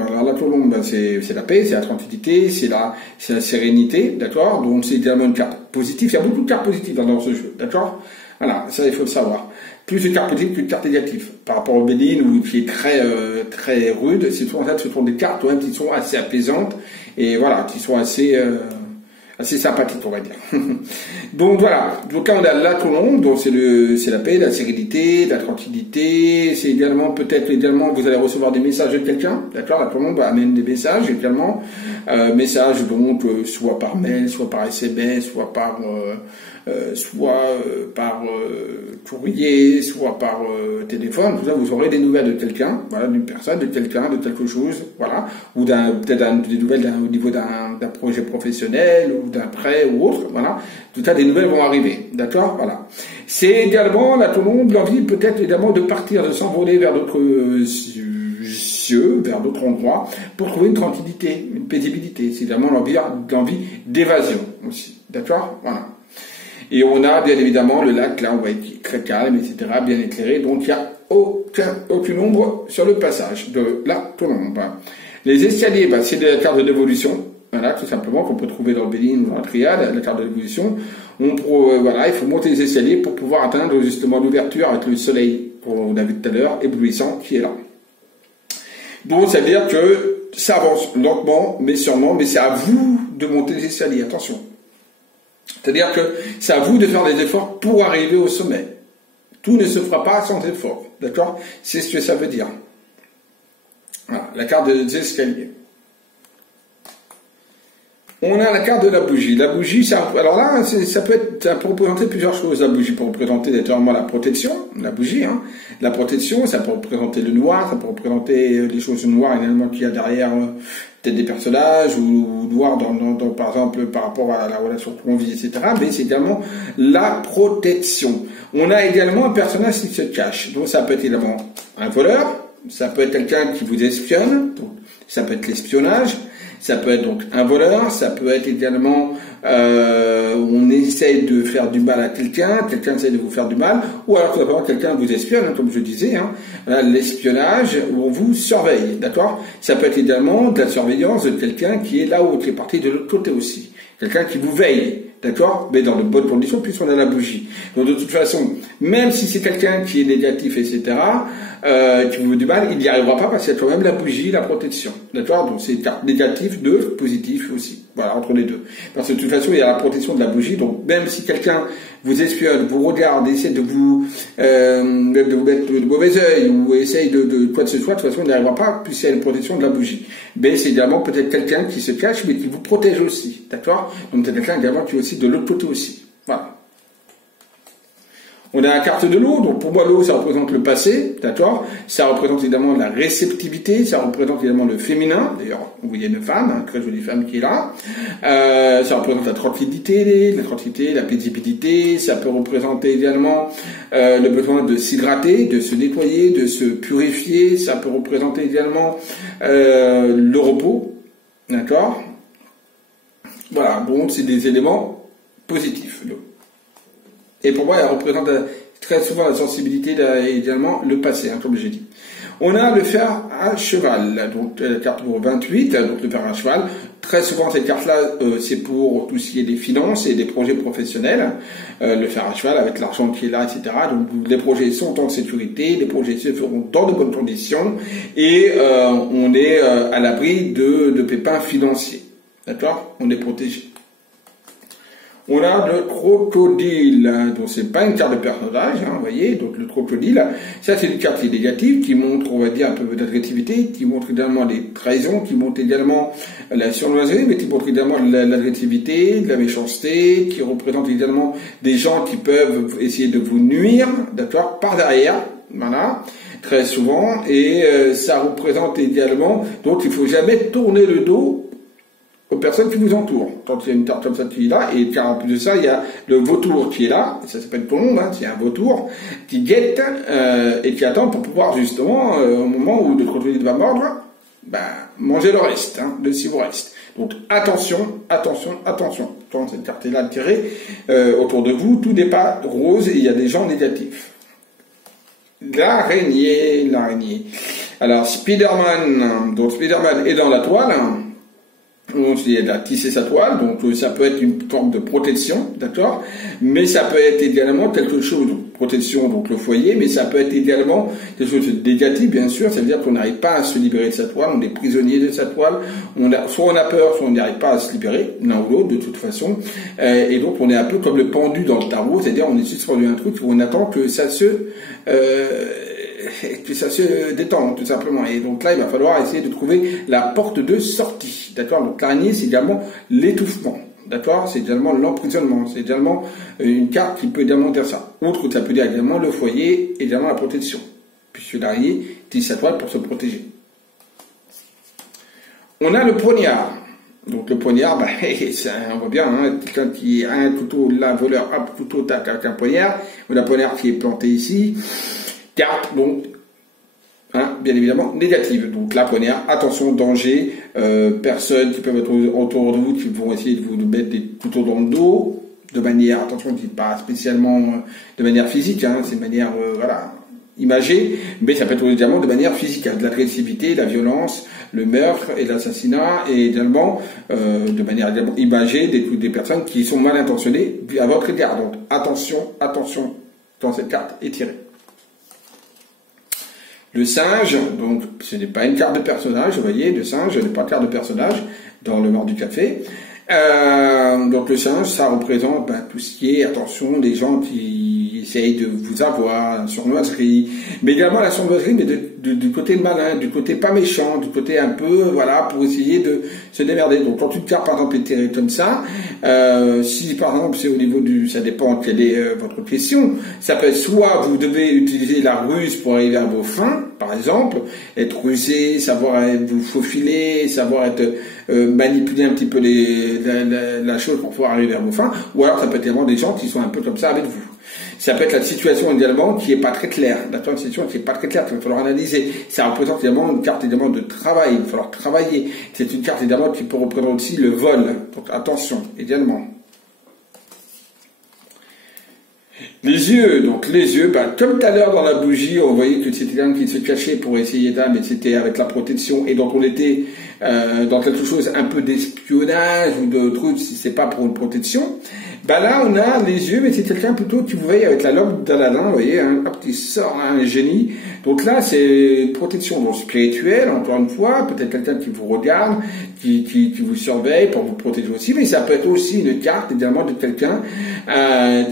Alors, la tombe, c'est la paix, c'est la tranquillité, c'est la sérénité, d'accord? Donc, c'est également une carte positive. Il y a beaucoup de cartes positives dans ce jeu, d'accord? Voilà, ça, il faut le savoir. Plus de cartes positives qu'une carte négative. Par rapport au Béline, où qui est très rude, ce sont des cartes, même, qui sont assez apaisantes, et voilà, qui sont assez sympathique, on va dire. Donc voilà, donc là on a la colombe, donc c'est la paix, la sérénité, la tranquillité, c'est également, peut-être également, vous allez recevoir des messages de quelqu'un, d'accord, la colombe amène des messages également, messages donc, soit par mail, soit par SMS, soit par courrier, soit par téléphone, tout ça, vous aurez des nouvelles de quelqu'un, voilà, d'une personne, de quelqu'un, de quelque chose, voilà, ou peut-être des nouvelles au niveau d'un projet professionnel, ou d'un prêt ou autre, voilà, tout ça, des nouvelles vont arriver, d'accord, voilà. C'est également, la colombe, l'envie peut-être également de partir, de s'envoler vers d'autres cieux, vers d'autres endroits, pour trouver une tranquillité, une paisibilité, c'est également l'envie d'évasion aussi, d'accord, voilà. Et on a bien évidemment le lac, là on va être très calme, etc., bien éclairé, donc il n'y a aucune ombre sur le passage de la colombe. Les escaliers, ben, c'est la carte de l'évolution, voilà, tout simplement, qu'on peut trouver dans le Béline ou dans la triade, la carte de l'évolution. Voilà, il faut monter les escaliers pour pouvoir atteindre justement l'ouverture avec le soleil, qu'on a vu tout à l'heure, éblouissant, qui est là. Donc ça veut dire que ça avance lentement, mais sûrement, mais c'est à vous de monter les escaliers, attention. C'est-à-dire que c'est à vous de faire des efforts pour arriver au sommet. Tout ne se fera pas sans effort. D'accord? C'est ce que ça veut dire. Voilà, la carte des escaliers. On a la carte de la bougie. La bougie, alors là, ça peut représenter plusieurs choses. La bougie peut représenter naturellement la protection, la bougie, hein. La protection, ça peut représenter le noir, ça peut représenter les choses noires également qu'il y a derrière peut-être des personnages, ou noir par exemple par rapport à la relation qu'on vit, etc. Mais c'est également la protection. On a également un personnage qui se cache. Donc ça peut être également un voleur, ça peut être quelqu'un qui vous espionne, donc ça peut être l'espionnage. Ça peut être donc un voleur, ça peut être également on essaye de faire du mal à quelqu'un essaie de vous faire du mal, ou alors tout simplement quelqu'un vous espionne, hein, comme je disais, hein, l'espionnage où on vous surveille, d'accord? Ça peut être également de la surveillance de quelqu'un qui est là-haut, qui est parti de l'autre côté aussi, quelqu'un qui vous veille. D'accord? Mais dans de bonnes conditions, puisqu'on a la bougie. Donc de toute façon, même si c'est quelqu'un qui est négatif, etc., qui vous veut du mal, il n'y arrivera pas parce qu'il y a quand même la bougie, la protection. D'accord? Donc c'est carte négatif, neutre, positif aussi. Voilà, entre les deux. Parce que de toute façon, il y a la protection de la bougie, donc même si quelqu'un vous espionne, vous regarde, essaie de vous mettre de mauvais œil, ou essaye de quoi que ce soit, de toute façon, il n'y arrivera pas, puisqu'il y a une protection de la bougie. Mais c'est également peut-être quelqu'un qui se cache, mais qui vous protège aussi. D'accord? Donc c'est quelqu'un également qui est aussi de l'autre côté aussi. Voilà. On a la carte de l'eau, donc pour moi l'eau ça représente le passé, d'accord? Ça représente évidemment la réceptivité, ça représente évidemment le féminin, d'ailleurs vous voyez une femme, une très jolie femme qui est là, ça représente la tranquillité, la paisibilité, ça peut représenter également le besoin de s'hydrater, de se nettoyer, de se purifier, ça peut représenter également le repos, d'accord? Voilà, bon c'est des éléments positifs, l'eau. Et pour moi, elle représente très souvent la sensibilité et également le passé, hein, comme j'ai dit. On a le fer à cheval, donc la carte numéro 28, donc le fer à cheval. Très souvent, cette carte-là, c'est pour tout ce qui est des finances et des projets professionnels. Le fer à cheval avec l'argent qui est là, etc. Donc les projets sont en sécurité, les projets se feront dans de bonnes conditions et on est à l'abri de pépins financiers. D'accord? On est protégé. On a le crocodile, donc c'est pas une carte de personnage, hein, vous voyez, donc le crocodile, ça c'est une carte qui est négative, qui montre, on va dire, un peu d'agressivité, qui montre également des trahisons, qui montre également la sournoiserie, mais qui montre également l'agressivité, de la méchanceté, qui représente également des gens qui peuvent essayer de vous nuire, d'accord, par derrière, voilà, très souvent, et ça représente également, donc il faut jamais tourner le dos aux personnes qui vous entourent. Quand il y a une carte comme ça qui est là, et car en plus de ça, il y a le vautour qui est là, et ça s'appelle tout le monde, hein, c'est un vautour, qui guette et qui attend pour pouvoir justement, au moment où le crocodile va mordre, manger le reste, hein, le si vous reste. Donc attention, attention, attention. Quand cette carte est là tirée, autour de vous, tout n'est pas rose et il y a des gens négatifs. L'araignée. Alors Spider-Man, donc Spider-Man est dans la toile, donc il a tissé sa toile, donc ça peut être une forme de protection, d'accord, mais ça peut être également quelque chose de protection, donc le foyer, mais ça peut être également quelque chose de négatif, bien sûr, ça veut dire qu'on n'arrive pas à se libérer de sa toile, on est prisonnier de sa toile, soit on a peur, soit on n'arrive pas à se libérer, l'un ou l'autre, de toute façon, et donc on est un peu comme le pendu dans le tarot, c'est-à-dire on est suspendu à un truc où on attend que ça se détende, tout simplement. Et donc là, il va falloir essayer de trouver la porte de sortie. D'accord? Donc l'araignée, c'est également l'étouffement. D'accord? C'est également l'emprisonnement. C'est également une carte qui peut également dire ça. Outre que ça peut dire également le foyer, également la protection. Puisque l'araignée tisse sa toile pour se protéger. On a le poignard. Donc le poignard, on voit bien, hein, quelqu'un qui a un couteau, là, voleur, hop, couteau, tac, avec un poignard. On a un poignard qui est planté ici. Carte, donc, hein, bien évidemment, négative. Donc là, poignard, attention, danger, personnes qui peuvent être autour de vous, qui vont essayer de vous mettre des couteaux dans le dos, de manière, attention, pas spécialement de manière physique, hein, c'est de manière, voilà, imagée, mais ça peut être également de manière physique, hein, de l'agressivité, la violence, le meurtre et l'assassinat, et également, de manière également imagée, des personnes qui sont mal intentionnées à votre égard. Donc attention, attention, quand cette carte est tirée. Le singe, donc ce n'est pas une carte de personnage, vous voyez, le singe n'est pas une carte de personnage dans le Mort du Café. Donc le singe, ça représente tout ce qui est, attention, des gens qui essayent de vous avoir, la sournoiserie, mais également la sournoiserie, mais du côté malin, du côté pas méchant, du côté un peu, voilà, pour essayer de se démerder. Donc quand une carte, par exemple, est tirée comme ça, si par exemple c'est au niveau ça dépend quelle est votre question, ça peut être soit vous devez utiliser la ruse pour arriver à vos fins, par exemple, être rusé, savoir vous faufiler, savoir être manipuler un petit peu la chose pour pouvoir arriver à vos fins, ou alors ça peut être vraiment des gens qui sont un peu comme ça avec vous. Ça peut être la situation également qui est pas très claire. D'accord, une situation qui est pas très claire, il va falloir analyser. Ça représente également une carte également de travail, il va falloir travailler. C'est une carte également qui peut représenter aussi le vol. Donc attention, également. Les yeux, donc les yeux, comme tout à l'heure dans la bougie, on voyait que c'était quelqu'un qui se cachait pour essayer d'âme, mais c'était avec la protection, et donc on était dans quelque chose un peu d'espionnage ou de trucs, si c'est pas pour une protection. Là on a les yeux, mais c'est quelqu'un plutôt qui vous voyez avec la lampe d'Aladin, vous voyez, hop, qui sort un génie. Donc là c'est une protection donc spirituelle, encore une fois, peut-être quelqu'un qui vous regarde, qui vous surveille pour vous protéger aussi, mais ça peut être aussi une carte également de quelqu'un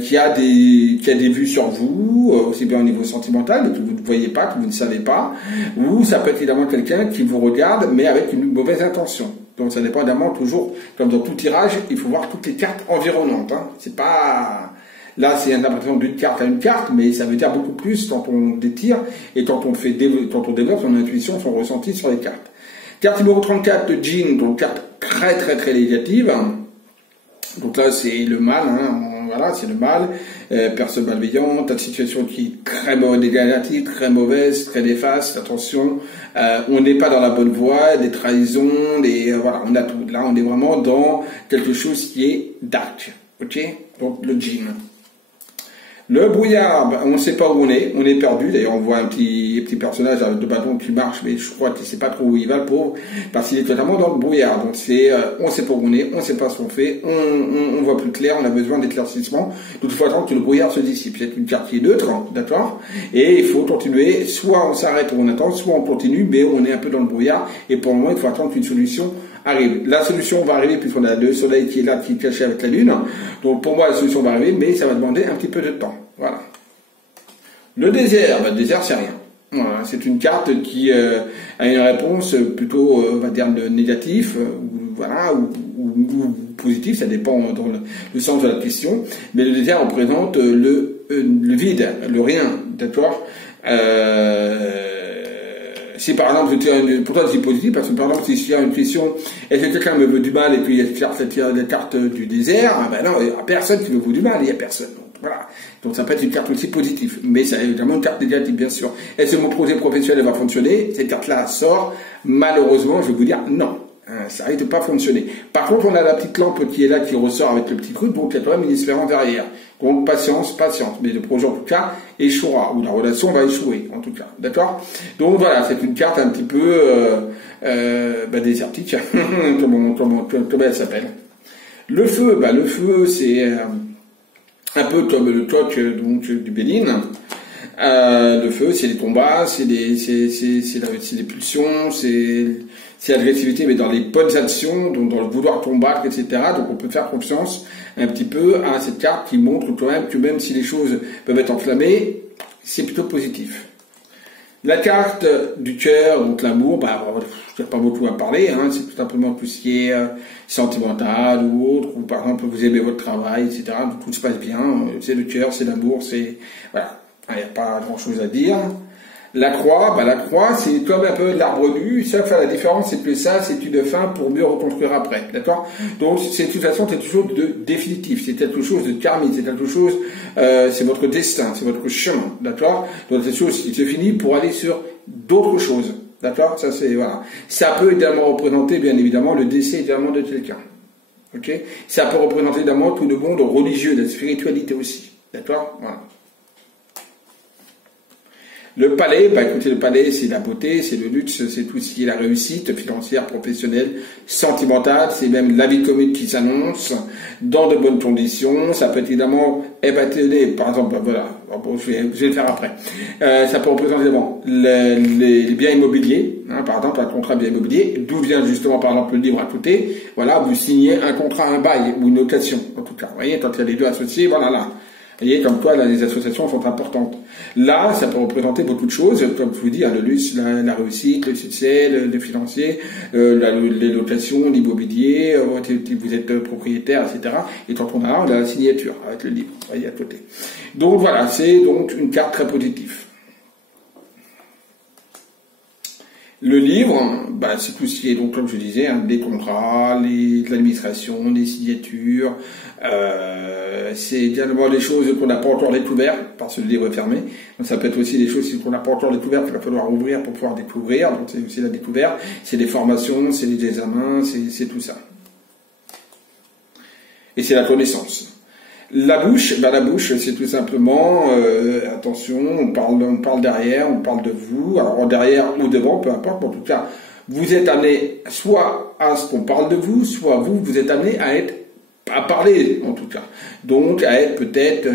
qui a des vues sur vous, aussi bien au niveau sentimental, mais que vous ne voyez pas, que vous ne savez pas, ou ça peut être évidemment quelqu'un qui vous regarde, mais avec une mauvaise intention. Donc ça dépend évidemment toujours, comme dans tout tirage, il faut voir toutes les cartes environnantes. Hein. C'est pas... Là, c'est une interprétation d'une carte à une carte, mais ça veut dire beaucoup plus quand on détire et quand on développe son intuition, son ressenti sur les cartes. Carte numéro 34 de Djinn, donc carte très très très négative. Donc là, c'est le mal, hein. Voilà, c'est le mal, personne malveillante, une situation qui est très négative, très mauvaise, très néfaste, attention, on n'est pas dans la bonne voie, des trahisons, voilà, on a tout. Là, on est vraiment dans quelque chose qui est dark, ok? Donc, le djinn. Le brouillard, on ne sait pas où on est perdu. D'ailleurs, on voit un petit personnage de bâton qui marche, mais je crois qu'il ne sait pas trop où il va, le pauvre, parce qu'il est totalement dans le brouillard. Donc c'est, on ne sait pas où on est, on ne sait pas ce qu'on fait, on voit plus clair, on a besoin d'éclaircissement. Donc il faut attendre que le brouillard se dissipe. C'est une carte qui est neutre, hein, d'accord? Et il faut continuer, soit on s'arrête ou on attend, soit on continue, mais on est un peu dans le brouillard, et pour le moment, il faut attendre qu'une solution arrive. La solution va arriver puisqu'on a le soleil qui est là, qui est caché avec la lune. Donc pour moi, la solution va arriver, mais ça va demander un petit peu de temps. Voilà. Le désert, le désert, c'est rien. Voilà, c'est une carte qui a une réponse plutôt, on va dire, négatif, voilà, ou positif, ça dépend dans le sens de la question. Mais le désert représente le vide, le rien, d'accord. Si par exemple, pourtant c'est positif, parce que par exemple, si il y a une question, est-ce que quelqu'un me veut du mal et puis il y a la carte du désert, non, il n'y a personne qui me veut du mal, il n'y a personne. Donc, voilà. Donc ça peut être une carte aussi positive, mais c'est évidemment une carte négative, bien sûr. Est-ce que mon projet professionnel va fonctionner? Cette carte-là sort, malheureusement, je vais vous dire non. Ça risque de pas fonctionner. Par contre, on a la petite lampe qui est là, qui ressort avec le petit truc, donc il y a quand même une espérance derrière. Donc patience. Mais le projet en tout cas échouera, ou la relation va échouer en tout cas. D'accord? Donc voilà, c'est une carte un petit peu désertique. comment elle s'appelle? Le feu, c'est un peu comme le toc donc du Bénin. Le feu, c'est les combats, c'est les pulsions, c'est l'agressivité, mais dans les bonnes actions, donc dans le vouloir combattre, etc. Donc on peut faire confiance un petit peu à cette carte qui montre quand même que même si les choses peuvent être enflammées, c'est plutôt positif. La carte du cœur, donc l'amour, il n'y a pas beaucoup à parler, hein, c'est tout simplement tout ce qui est sentimental ou autre, ou par exemple vous aimez votre travail, etc. Donc tout se passe bien, c'est le cœur, c'est l'amour, c'est... Voilà, il n'y a pas grand-chose à dire. La croix, c'est comme un peu l'arbre nu, sauf à la différence, c'est que ça, c'est une fin pour mieux reconstruire après, d'accord? Donc, c'est de toute façon quelque chose de définitif, c'est quelque chose de karmique, c'est quelque chose, c'est votre destin, c'est votre chemin, d'accord? Donc, c'est quelque chose qui se finit pour aller sur d'autres choses, d'accord? Ça, c'est, voilà. Ça peut également représenter, bien évidemment, le décès également de quelqu'un, ok? Ça peut représenter également tout le monde religieux, la spiritualité aussi, d'accord? Voilà. Le palais, écoutez, le palais, c'est la beauté, c'est le luxe, c'est tout ce qui est la réussite financière, professionnelle, sentimentale, c'est même la vie commune qui s'annonce dans de bonnes conditions. Ça peut être évidemment ébatonner, par exemple, voilà, bon, je vais le faire après. Ça peut représenter évidemment les biens immobiliers, hein, par exemple, un contrat bien immobilier, d'où vient justement, par exemple, le livre à côté. Voilà, vous signez un contrat, un bail ou une location, en tout cas. Vous voyez, quand il y a les deux associés, voilà, là. Vous voyez, comme quoi, là, les associations sont importantes. Là, ça peut représenter beaucoup de choses, comme je vous dis, hein, le luxe, la réussite, le succès, le financier, les locations, l'immobilier, vous êtes propriétaire, etc. Et quand on a la signature avec le livre, vous voyez, à côté. Donc voilà, c'est donc une carte très positive. Le livre, bah, c'est tout ce qui est, donc, comme je disais, hein, des contrats, l'administration, les signatures, c'est également des choses qu'on n'a pas encore découvertes, parce que le livre est fermé. Donc, ça peut être aussi des choses qu'on n'a pas encore découvertes, qu'il va falloir ouvrir pour pouvoir découvrir. Donc, c'est aussi la découverte. C'est des formations, c'est des examens, c'est tout ça. Et c'est la connaissance. La bouche, c'est tout simplement, attention, on parle derrière, on parle de vous, alors derrière ou devant, peu importe, en tout cas, vous êtes amené soit à ce qu'on parle de vous, soit vous êtes amené à parler, en tout cas. Donc, à être peut-être,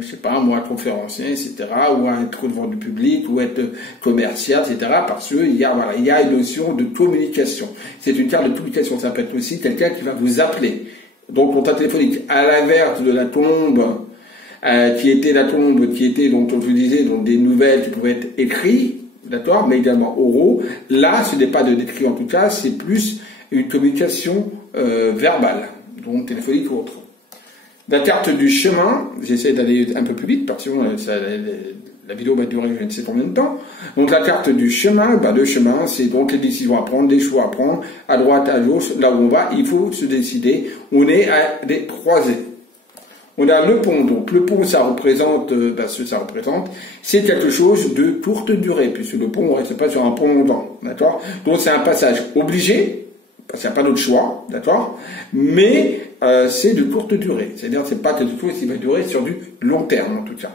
je sais pas, moi, conférencier, etc., ou à être devant du public, ou être commercial, etc., parce qu'il y a une notion de communication. C'est une carte de communication, ça peut être aussi quelqu'un qui va vous appeler. Donc, contact téléphonique, à l'inverse de la tombe, qui était, donc, comme je vous disais, donc, des nouvelles qui pouvaient être écrites, d'accord, mais également oraux. Là, ce n'est pas de l'écrit en tout cas, c'est plus une communication verbale, donc téléphonique ou autre. La carte du chemin, j'essaie d'aller un peu plus vite, parce que la vidéo va durer je ne sais combien de temps. Donc la carte du chemin, le chemin, c'est donc les décisions à prendre, les choix à prendre, à droite, à gauche, là où on va, il faut se décider. On est à des croisées. On a le pont, donc le pont, ça représente, c'est quelque chose de courte durée, puisque le pont, on ne reste pas sur un pont longtemps, d'accord? Donc c'est un passage obligé, parce qu'il n'y a pas d'autre choix, d'accord? Mais c'est de courte durée, c'est-à-dire c'est pas quelque chose qui va durer sur du long terme, en tout cas.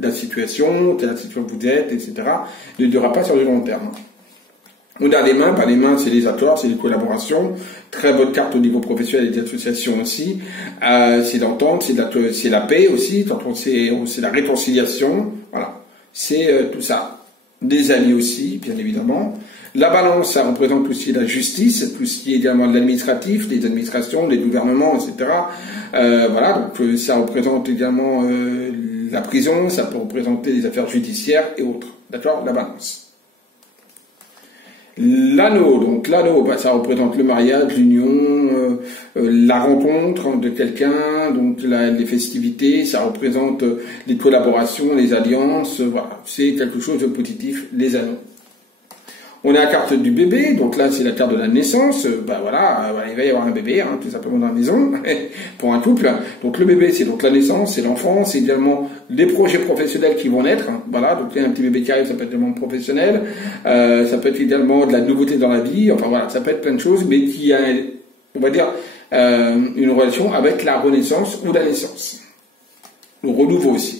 La situation où vous êtes, etc., ne durera pas sur du long terme. On a les mains, les mains c'est les accords, c'est les collaborations, très bonne carte au niveau professionnel et d'association aussi, c'est l'entente, c'est la paix aussi, c'est la réconciliation, voilà, c'est tout ça. Des alliés aussi, bien évidemment. La balance, ça représente aussi la justice, tout ce qui est également de l'administratif, les administrations, les gouvernements, etc. Voilà, donc ça représente également la prison, ça peut représenter les affaires judiciaires et autres. D'accord? La balance. L'anneau, donc l'anneau, ça représente le mariage, l'union, la rencontre de quelqu'un, donc les festivités, ça représente les collaborations, les alliances, voilà, c'est quelque chose de positif, les anneaux. On a la carte du bébé, donc là c'est la carte de la naissance, il va y avoir un bébé, tout simplement dans la maison, pour un couple. Donc le bébé c'est donc la naissance, c'est l'enfant, c'est également les projets professionnels qui vont naître, voilà, donc il y a un petit bébé qui arrive, ça peut être le monde professionnel, ça peut être également de la nouveauté dans la vie, enfin voilà, ça peut être plein de choses, mais qui a, on va dire, une relation avec la renaissance ou la naissance. Le renouveau aussi.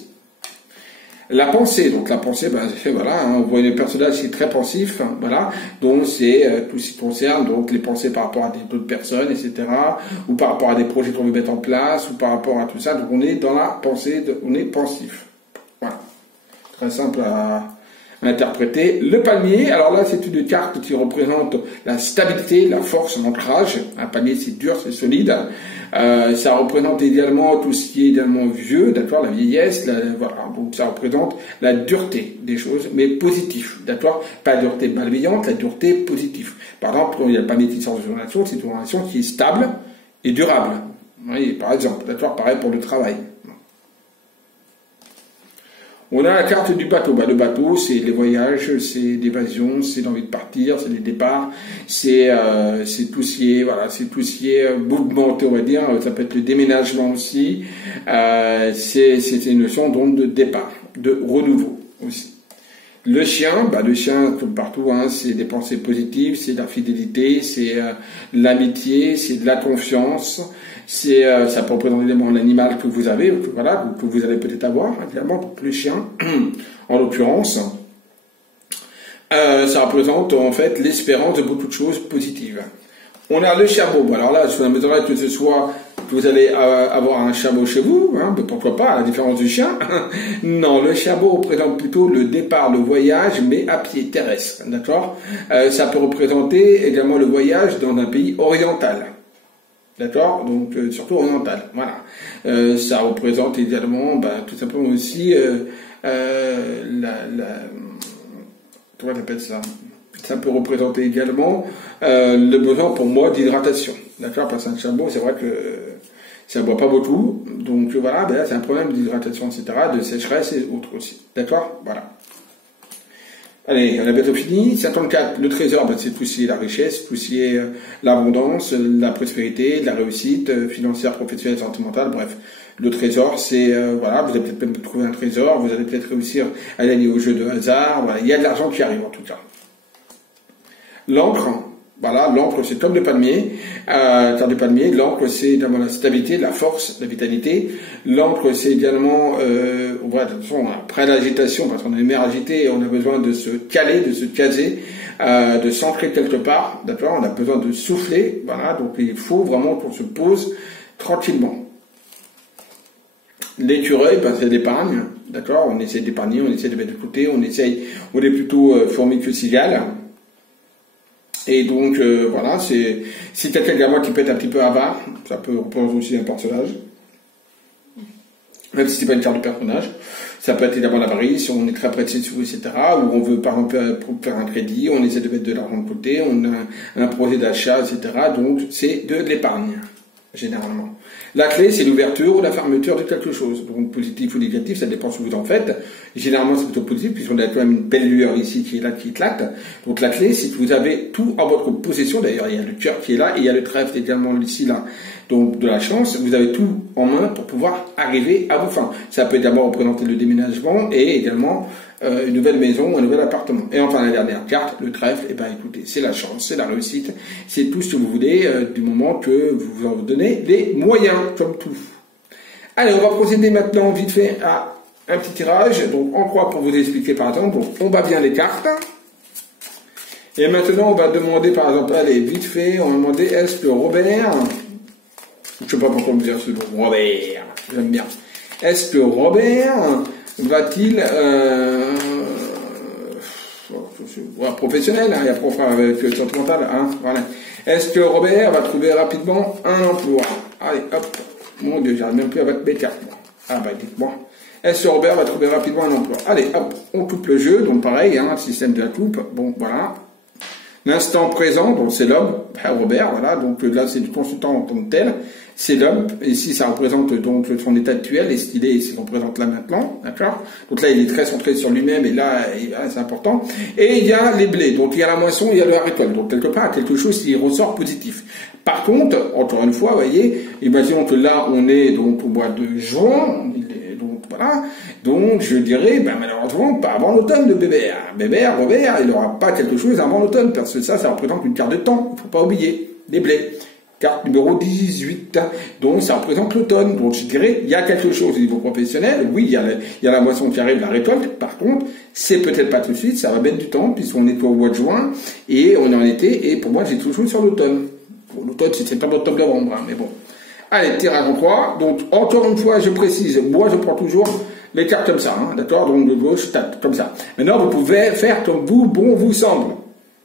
La pensée, donc la pensée, on voit un personnage qui est très pensif, voilà, donc c'est tout ce qui concerne donc les pensées par rapport à d'autres personnes, etc., ou par rapport à des projets qu'on veut mettre en place, ou par rapport à tout ça, donc on est dans la pensée, on est pensif. Voilà, très simple à interpréter. Le palmier, alors là c'est une carte qui représente la stabilité, la force, l'ancrage. Un palmier c'est dur, c'est solide. Ça représente également tout ce qui est également vieux, d'accord, la vieillesse, voilà, donc ça représente la dureté des choses, mais positif, d'accord, pas la dureté malveillante, la dureté positive. Par exemple, quand il y a le palmier qui sort de une relation, c'est une relation qui est stable et durable. Oui, par exemple, d'accord, pareil pour le travail. On a la carte du bateau. Le bateau, c'est les voyages, c'est l'évasion, c'est l'envie de partir, c'est les départs, c'est tout ce qui est, voilà, c'est tout ce qui est mouvementé, on va dire. Ça peut être le déménagement aussi. C'est une notion donc de départ, de renouveau aussi. Le chien, comme partout, c'est des pensées positives, c'est de la fidélité, c'est l'amitié, c'est de la confiance. Ça peut représenter également l'animal que vous avez, voilà, que vous allez peut-être avoir, évidemment, donc le chien, en l'occurrence. Ça représente en fait l'espérance de beaucoup de choses positives. On a le chameau. Alors là, je m'attendrais que ce soit que vous allez avoir un chameau chez vous, mais pourquoi pas, à la différence du chien. Non, le chameau représente plutôt le départ, le voyage, mais à pied terrestre, d'accord. Ça peut représenter également le voyage dans un pays oriental. D'accord, donc surtout oriental, voilà. Ça représente également, tout simplement aussi comment on appelle ça? Ça peut représenter également le besoin pour moi d'hydratation, d'accord. Parce qu'un chameau, c'est vrai que ça ne boit pas beaucoup, donc voilà, là c'est un problème d'hydratation, etc., de sécheresse et autres aussi, d'accord, voilà. Allez, on a bientôt fini. 54, le trésor, ben, c'est tout ce qui est la richesse, tout ce qui est l'abondance, la prospérité, la réussite financière, professionnelle, sentimentale, bref. Le trésor, c'est, voilà, vous allez peut-être même trouver un trésor, vous allez peut-être réussir à gagner au jeu de hasard, voilà, il y a de l'argent qui arrive en tout cas. L'encre, voilà, l'encre c'est comme de palmier, terre de palmier, l'encre c'est évidemment la stabilité, la force, la vitalité, l'encre c'est également, voilà, de toute façon, après l'agitation, parce qu'on est mer agité, on a besoin de se caler, de se caser, de s'ancrer quelque part, d'accord, on a besoin de souffler, voilà, donc il faut vraiment qu'on se pose tranquillement. L'écureuil, ben, c'est l'épargne, d'accord, on essaie d'épargner, on essaie de mettre de côté, on est plutôt fourmi que cigale. Et donc, voilà, si quelqu'un comme moi qui peut être un petit peu avare, ça peut représenter aussi un personnage. Même si c'est pas une carte de personnage. Ça peut être évidemment l'avarice, on est très pressé sur vous, etc. Ou on veut, par exemple, faire un crédit, on essaie de mettre de l'argent de côté, on a un projet d'achat, etc. Donc, c'est de l'épargne, généralement. La clé, c'est l'ouverture ou la fermeture de quelque chose. Donc, positif ou négatif, ça dépend ce que vous en faites. Généralement, c'est plutôt positif, puisqu'on a quand même une belle lueur ici qui est là, qui éclate. Donc, la clé, c'est que vous avez tout en votre possession. D'ailleurs, il y a le cœur qui est là, et il y a le trèfle également ici, là. Donc, de la chance, vous avez tout en main pour pouvoir arriver à vos fins. Ça peut d'abord représenter le déménagement et également une nouvelle maison, un nouvel appartement. Et enfin, la dernière carte, le trèfle, eh ben, écoutez, c'est la chance, c'est la réussite, c'est tout ce que vous voulez du moment que vous vous en donnez les moyens, comme tout. Allez, on va procéder maintenant vite fait à un petit tirage. Donc, en croix pour vous expliquer par exemple. Donc, on bat bien les cartes. Et maintenant, on va demander par exemple, allez, vite fait, on va demander est-ce que Robert, je sais pas pourquoi me dire ce nom, Robert, j'aime bien. Est-ce que Robert va-t-il, professionnel, hein, il y a prof avec sentimental, hein, voilà. Est-ce que Robert va trouver rapidement un emploi? Allez, hop, mon Dieu, j'arrive même plus à battre mes cartes, moi. Ah bah dites-moi. Est-ce que Robert va trouver rapidement un emploi? Allez, hop, on coupe le jeu, donc pareil, hein, le système de la coupe, bon, voilà. L'instant présent, donc c'est l'homme, Robert, voilà, donc là c'est du consultant en tant que tel, c'est l'homme, ici ça représente donc son état actuel, et ce qu'il est, il se représente là maintenant, d'accord? Donc là il est très centré sur lui-même, et là c'est important. Et il y a les blés, donc il y a la moisson, il y a la récolte, donc quelque part quelque chose qui ressort positif. Par contre, encore une fois, vous voyez, imaginons que là on est donc au mois de juin, donc voilà, donc je dirais, ben malheureusement, pas avant l'automne de Bébert. Bébert, Robert, il n'aura pas quelque chose avant l'automne, parce que ça représente une carte de temps, il ne faut pas oublier, les blés. Carte numéro 18, donc ça représente l'automne. Donc je dirais, il y a quelque chose au niveau professionnel, oui, il y a la moisson qui arrive, la récolte, par contre, c'est peut-être pas tout de suite, ça va mettre du temps, puisqu'on est au mois de juin, et on est en été, et pour moi, j'ai toujours sur l'automne. Bon, l'automne, c'est septembre, octobre, novembre, hein, mais bon. Allez, tirage en croix. Donc, encore une fois, je précise, moi, je prends toujours les cartes comme ça, hein, d'accord? Donc, de gauche, comme ça. Maintenant, vous pouvez faire comme bon vous semble.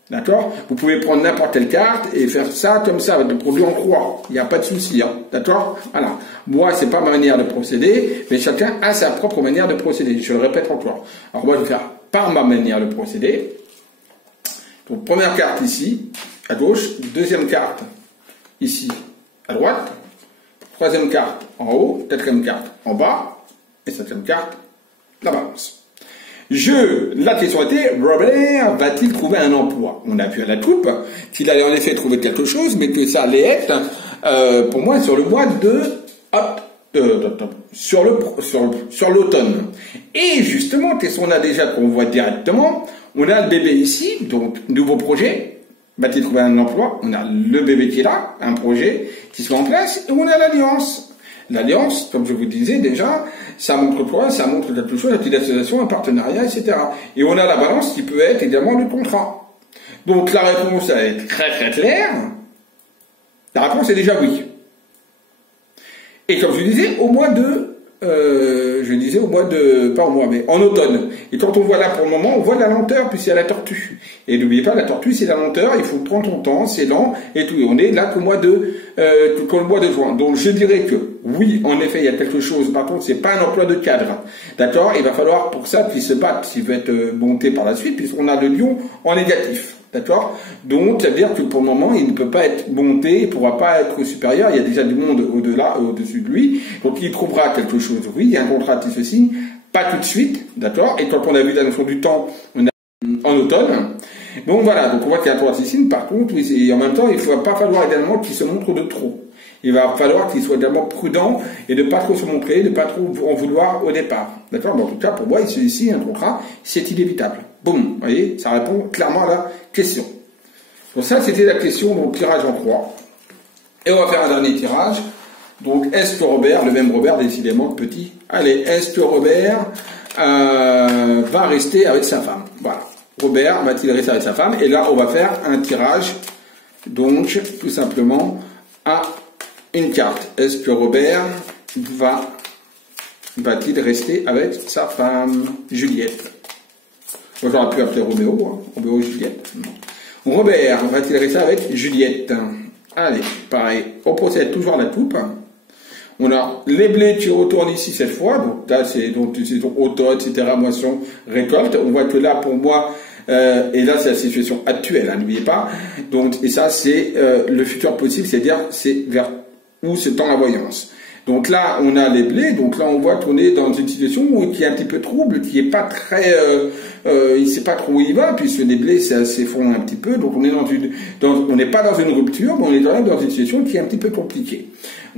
D'accord? Vous pouvez prendre n'importe quelle carte et faire ça comme ça, avec le produit en croix. Il n'y a pas de souci, hein. D'accord? Voilà. Moi, c'est pas ma manière de procéder, mais chacun a sa propre manière de procéder. Je le répète encore. Alors, moi, je vais faire par ma manière de procéder. Donc, première carte ici, à gauche. Deuxième carte, ici, à droite. Troisième carte en haut, quatrième carte en bas, et cinquième carte, la balance. La question était, Robert va-t-il trouver un emploi? On a vu à la coupe qu'il allait en effet trouver quelque chose, mais que ça allait être, pour moi, sur le mois de, sur l'automne. Et justement, qu'est-ce qu'on a déjà qu'on voit directement? On a le bébé ici, donc nouveau projet. Va-t-il trouver un emploi? On a le bébé qui est là, un projet qui se met en place, et on a l'alliance. L'alliance, comme je vous disais déjà, ça montre quoi? Ça montre quelque chose, une petite association, un partenariat, etc. Et on a la balance qui peut être également le contrat. Donc la réponse, elle est très très claire. La réponse est déjà oui. Et comme je disais, mais en automne. Et quand on voit là pour le moment, on voit la lenteur, puis c'est la tortue. Et n'oubliez pas, la tortue, c'est la lenteur, il faut prendre son temps, c'est lent, et tout. Et on est là qu'au mois de juin. Donc je dirais que, oui, en effet, il y a quelque chose, par contre, c'est pas un emploi de cadre. D'accord? Il va falloir pour ça qu'il se batte, s'il veut être monté par la suite, puisqu'on a le lion en négatif. D'accord? Donc, ça veut dire que pour le moment, il ne peut pas être monté, il ne pourra pas être supérieur, il y a déjà du monde au-delà, au-dessus de lui, donc il trouvera quelque chose, oui, il y a un contrat qui se signe, pas tout de suite, d'accord? Et quand on a vu la notion du temps, on a en automne. Donc voilà, donc on voit qu'il y a 3 signes. Par contre, et en même temps, il ne va pas falloir également qu'il se montre de trop. Il va falloir qu'il soit également prudent et de ne pas trop se montrer, de ne pas trop en vouloir au départ. D'accord? En tout cas, pour moi, ici, un contrat, c'est inévitable. Boum, vous voyez, ça répond clairement à la question. Donc ça, c'était la question, donc tirage en 3. Et on va faire un dernier tirage. Donc, est-ce que Robert, le même Robert, décidément petit, allez, est-ce que Robert va rester avec sa femme? Voilà. Robert va-t-il rester avec sa femme? Et là, on va faire un tirage, donc, tout simplement, à une carte. Est-ce que Robert va-t-il rester avec sa femme? Juliette. Moi, j'aurais pu appeler Roméo, hein. Roméo, Juliette. Non. Robert va-t-il rester avec Juliette? Allez, pareil, on procède toujours à la coupe. On a les blés qui retournent ici cette fois, donc là c'est donc automne, etc., moisson, récolte. On voit que là pour moi, et là c'est la situation actuelle, hein, n'oubliez pas. Donc et ça c'est le futur possible, c'est-à-dire c'est vers où se tend la voyance. Donc là on a les blés, donc là on voit qu'on est dans une situation qui est un petit peu trouble, qui est pas très, il sait pas trop où il va, puisque les blés s'effondrent un petit peu, donc on est on n'est pas dans une rupture, mais on est quand même dans une situation qui est un petit peu compliquée.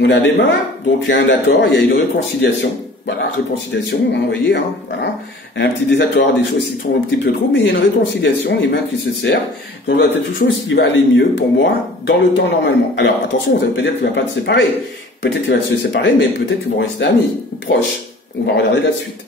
On a des mains, donc il y a un accord, il y a une réconciliation. Voilà, réconciliation, hein, vous voyez, hein, voilà. Un petit désaccord, des choses qui sont un petit peu trop, mais il y a une réconciliation, les mains qui se serrent. Donc il y a quelque chose qui va aller mieux pour moi dans le temps normalement. Alors attention, ça veut pas dire qu'il ne va pas se séparer. Peut-être qu'il va se séparer, mais peut-être qu'ils vont rester amis ou proches. On va regarder la suite.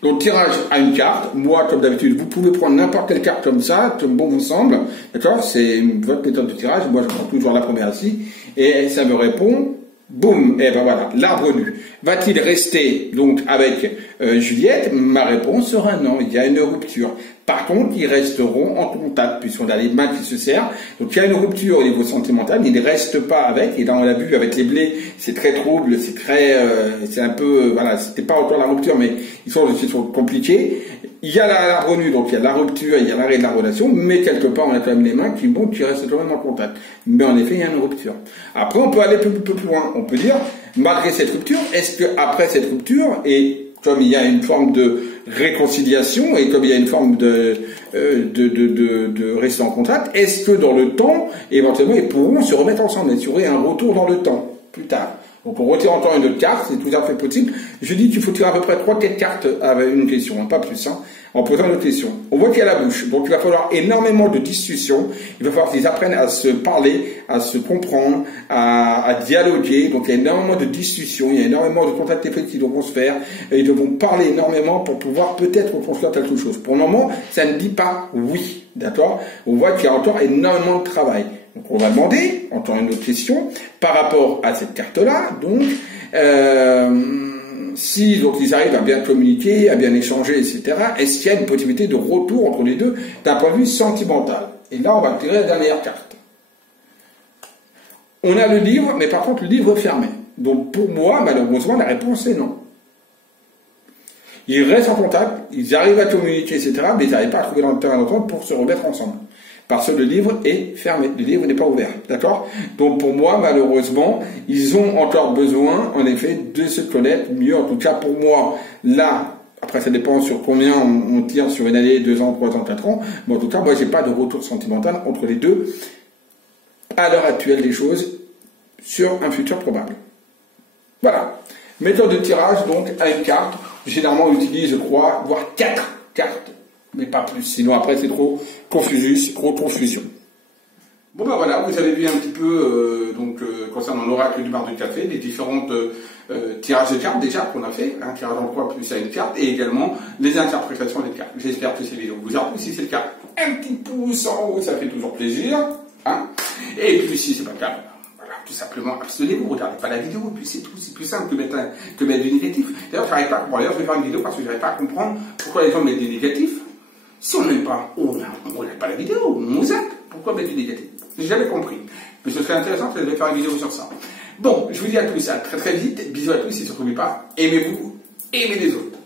Donc tirage à une carte. Moi, comme d'habitude, vous pouvez prendre n'importe quelle carte comme ça, comme bon vous semble. D'accord? C'est votre méthode de tirage. Moi, je prends toujours la première ici. Et ça me répond, boum, et ben voilà, l'arbre nu. Va-t-il rester donc avec Juliette? Ma réponse sera non, il y a une rupture. Par contre, ils resteront en contact, puisqu'on a les mains qui se serrent. Donc, il y a une rupture au niveau sentimental, ils ne restent pas avec. Et là, on l'a vu avec les blés, c'est très trouble, c'est très, c'est un peu, voilà, c'était pas encore la rupture, mais ils sont compliqués. Il y a l'arbre nu, donc il y a la rupture, il y a l'arrêt de la relation, mais quelque part, on a quand même les mains qui restent quand même en contact. Mais en effet, il y a une rupture. Après, on peut aller peu plus loin. On peut dire, malgré cette rupture, est-ce que après cette rupture, et comme il y a une forme de réconciliation et comme il y a une forme de rester en contact, est-ce que dans le temps, éventuellement, ils pourront se remettre ensemble, est-ce qu'il y aurait un retour dans le temps, plus tard? Donc on retire encore une autre carte, c'est tout à fait possible. Je dis qu'il faut tirer à peu près 3-4 cartes avec une question, hein, pas plus, hein, en posant une autre question. On voit qu'il y a la bouche, donc il va falloir énormément de discussions, il va falloir qu'ils apprennent à se parler, à se comprendre, à dialoguer, donc il y a énormément de discussions, il y a énormément de contacts effectifs qui devront se faire, et ils devront parler énormément pour pouvoir peut-être construire quelque chose. Pour le moment, ça ne dit pas oui, d'accord? On voit qu'il y a encore énormément de travail. Donc on va demander, encore une autre question, par rapport à cette carte-là, donc, si donc ils arrivent à bien communiquer, à bien échanger, etc., est-ce qu'il y a une possibilité de retour entre les deux d'un point de vue sentimental? Et là, on va tirer la dernière carte. On a le livre, mais par contre, le livre est fermé. Donc pour moi, malheureusement, la réponse est non. Ils restent en contact, ils arrivent à communiquer, etc., mais ils n'arrivent pas à trouver le terrain d'entente pour se remettre ensemble. Parce que le livre est fermé, le livre n'est pas ouvert, d'accord? Donc pour moi, malheureusement, ils ont encore besoin, en effet, de se connaître mieux. En tout cas, pour moi, là, après ça dépend sur combien on tire sur une année, 2 ans, 3 ans, 4 ans, mais en tout cas, moi, j'ai pas de retour sentimental entre les deux, à l'heure actuelle des choses, sur un futur probable. Voilà. Méthode de tirage, donc, à une carte. Généralement, on utilise 3, voire 4 cartes. Mais pas plus, sinon après c'est trop confusion. Bon ben voilà, vous avez vu un petit peu concernant l'oracle du bar du café, les différentes tirages de cartes déjà qu'on a fait, un tirage en 3 plus à une carte, et également les interprétations des cartes. J'espère que ces vidéos vous a plu. Si c'est le cas, un petit pouce en haut, ça fait toujours plaisir. Hein, et puis si c'est pas le cas, voilà, tout simplement abstenez-vous, regardez pas la vidéo, puis c'est tout, c'est plus simple que mettre du négatif. D'ailleurs, j'arrive pas à comprendre, d'ailleurs je vais faire une vidéo parce que j'arrive pas à comprendre pourquoi les gens mettent des négatifs. Si on n'aime pas, on n'aime pas la vidéo, on zappe. Pourquoi mettre du négatif? J'ai jamais compris. Mais ce serait intéressant que je vais faire une vidéo sur ça. Bon, je vous dis à tous à très très vite. Bisous à tous et surtout n'oubliez pas, aimez-vous, aimez les autres.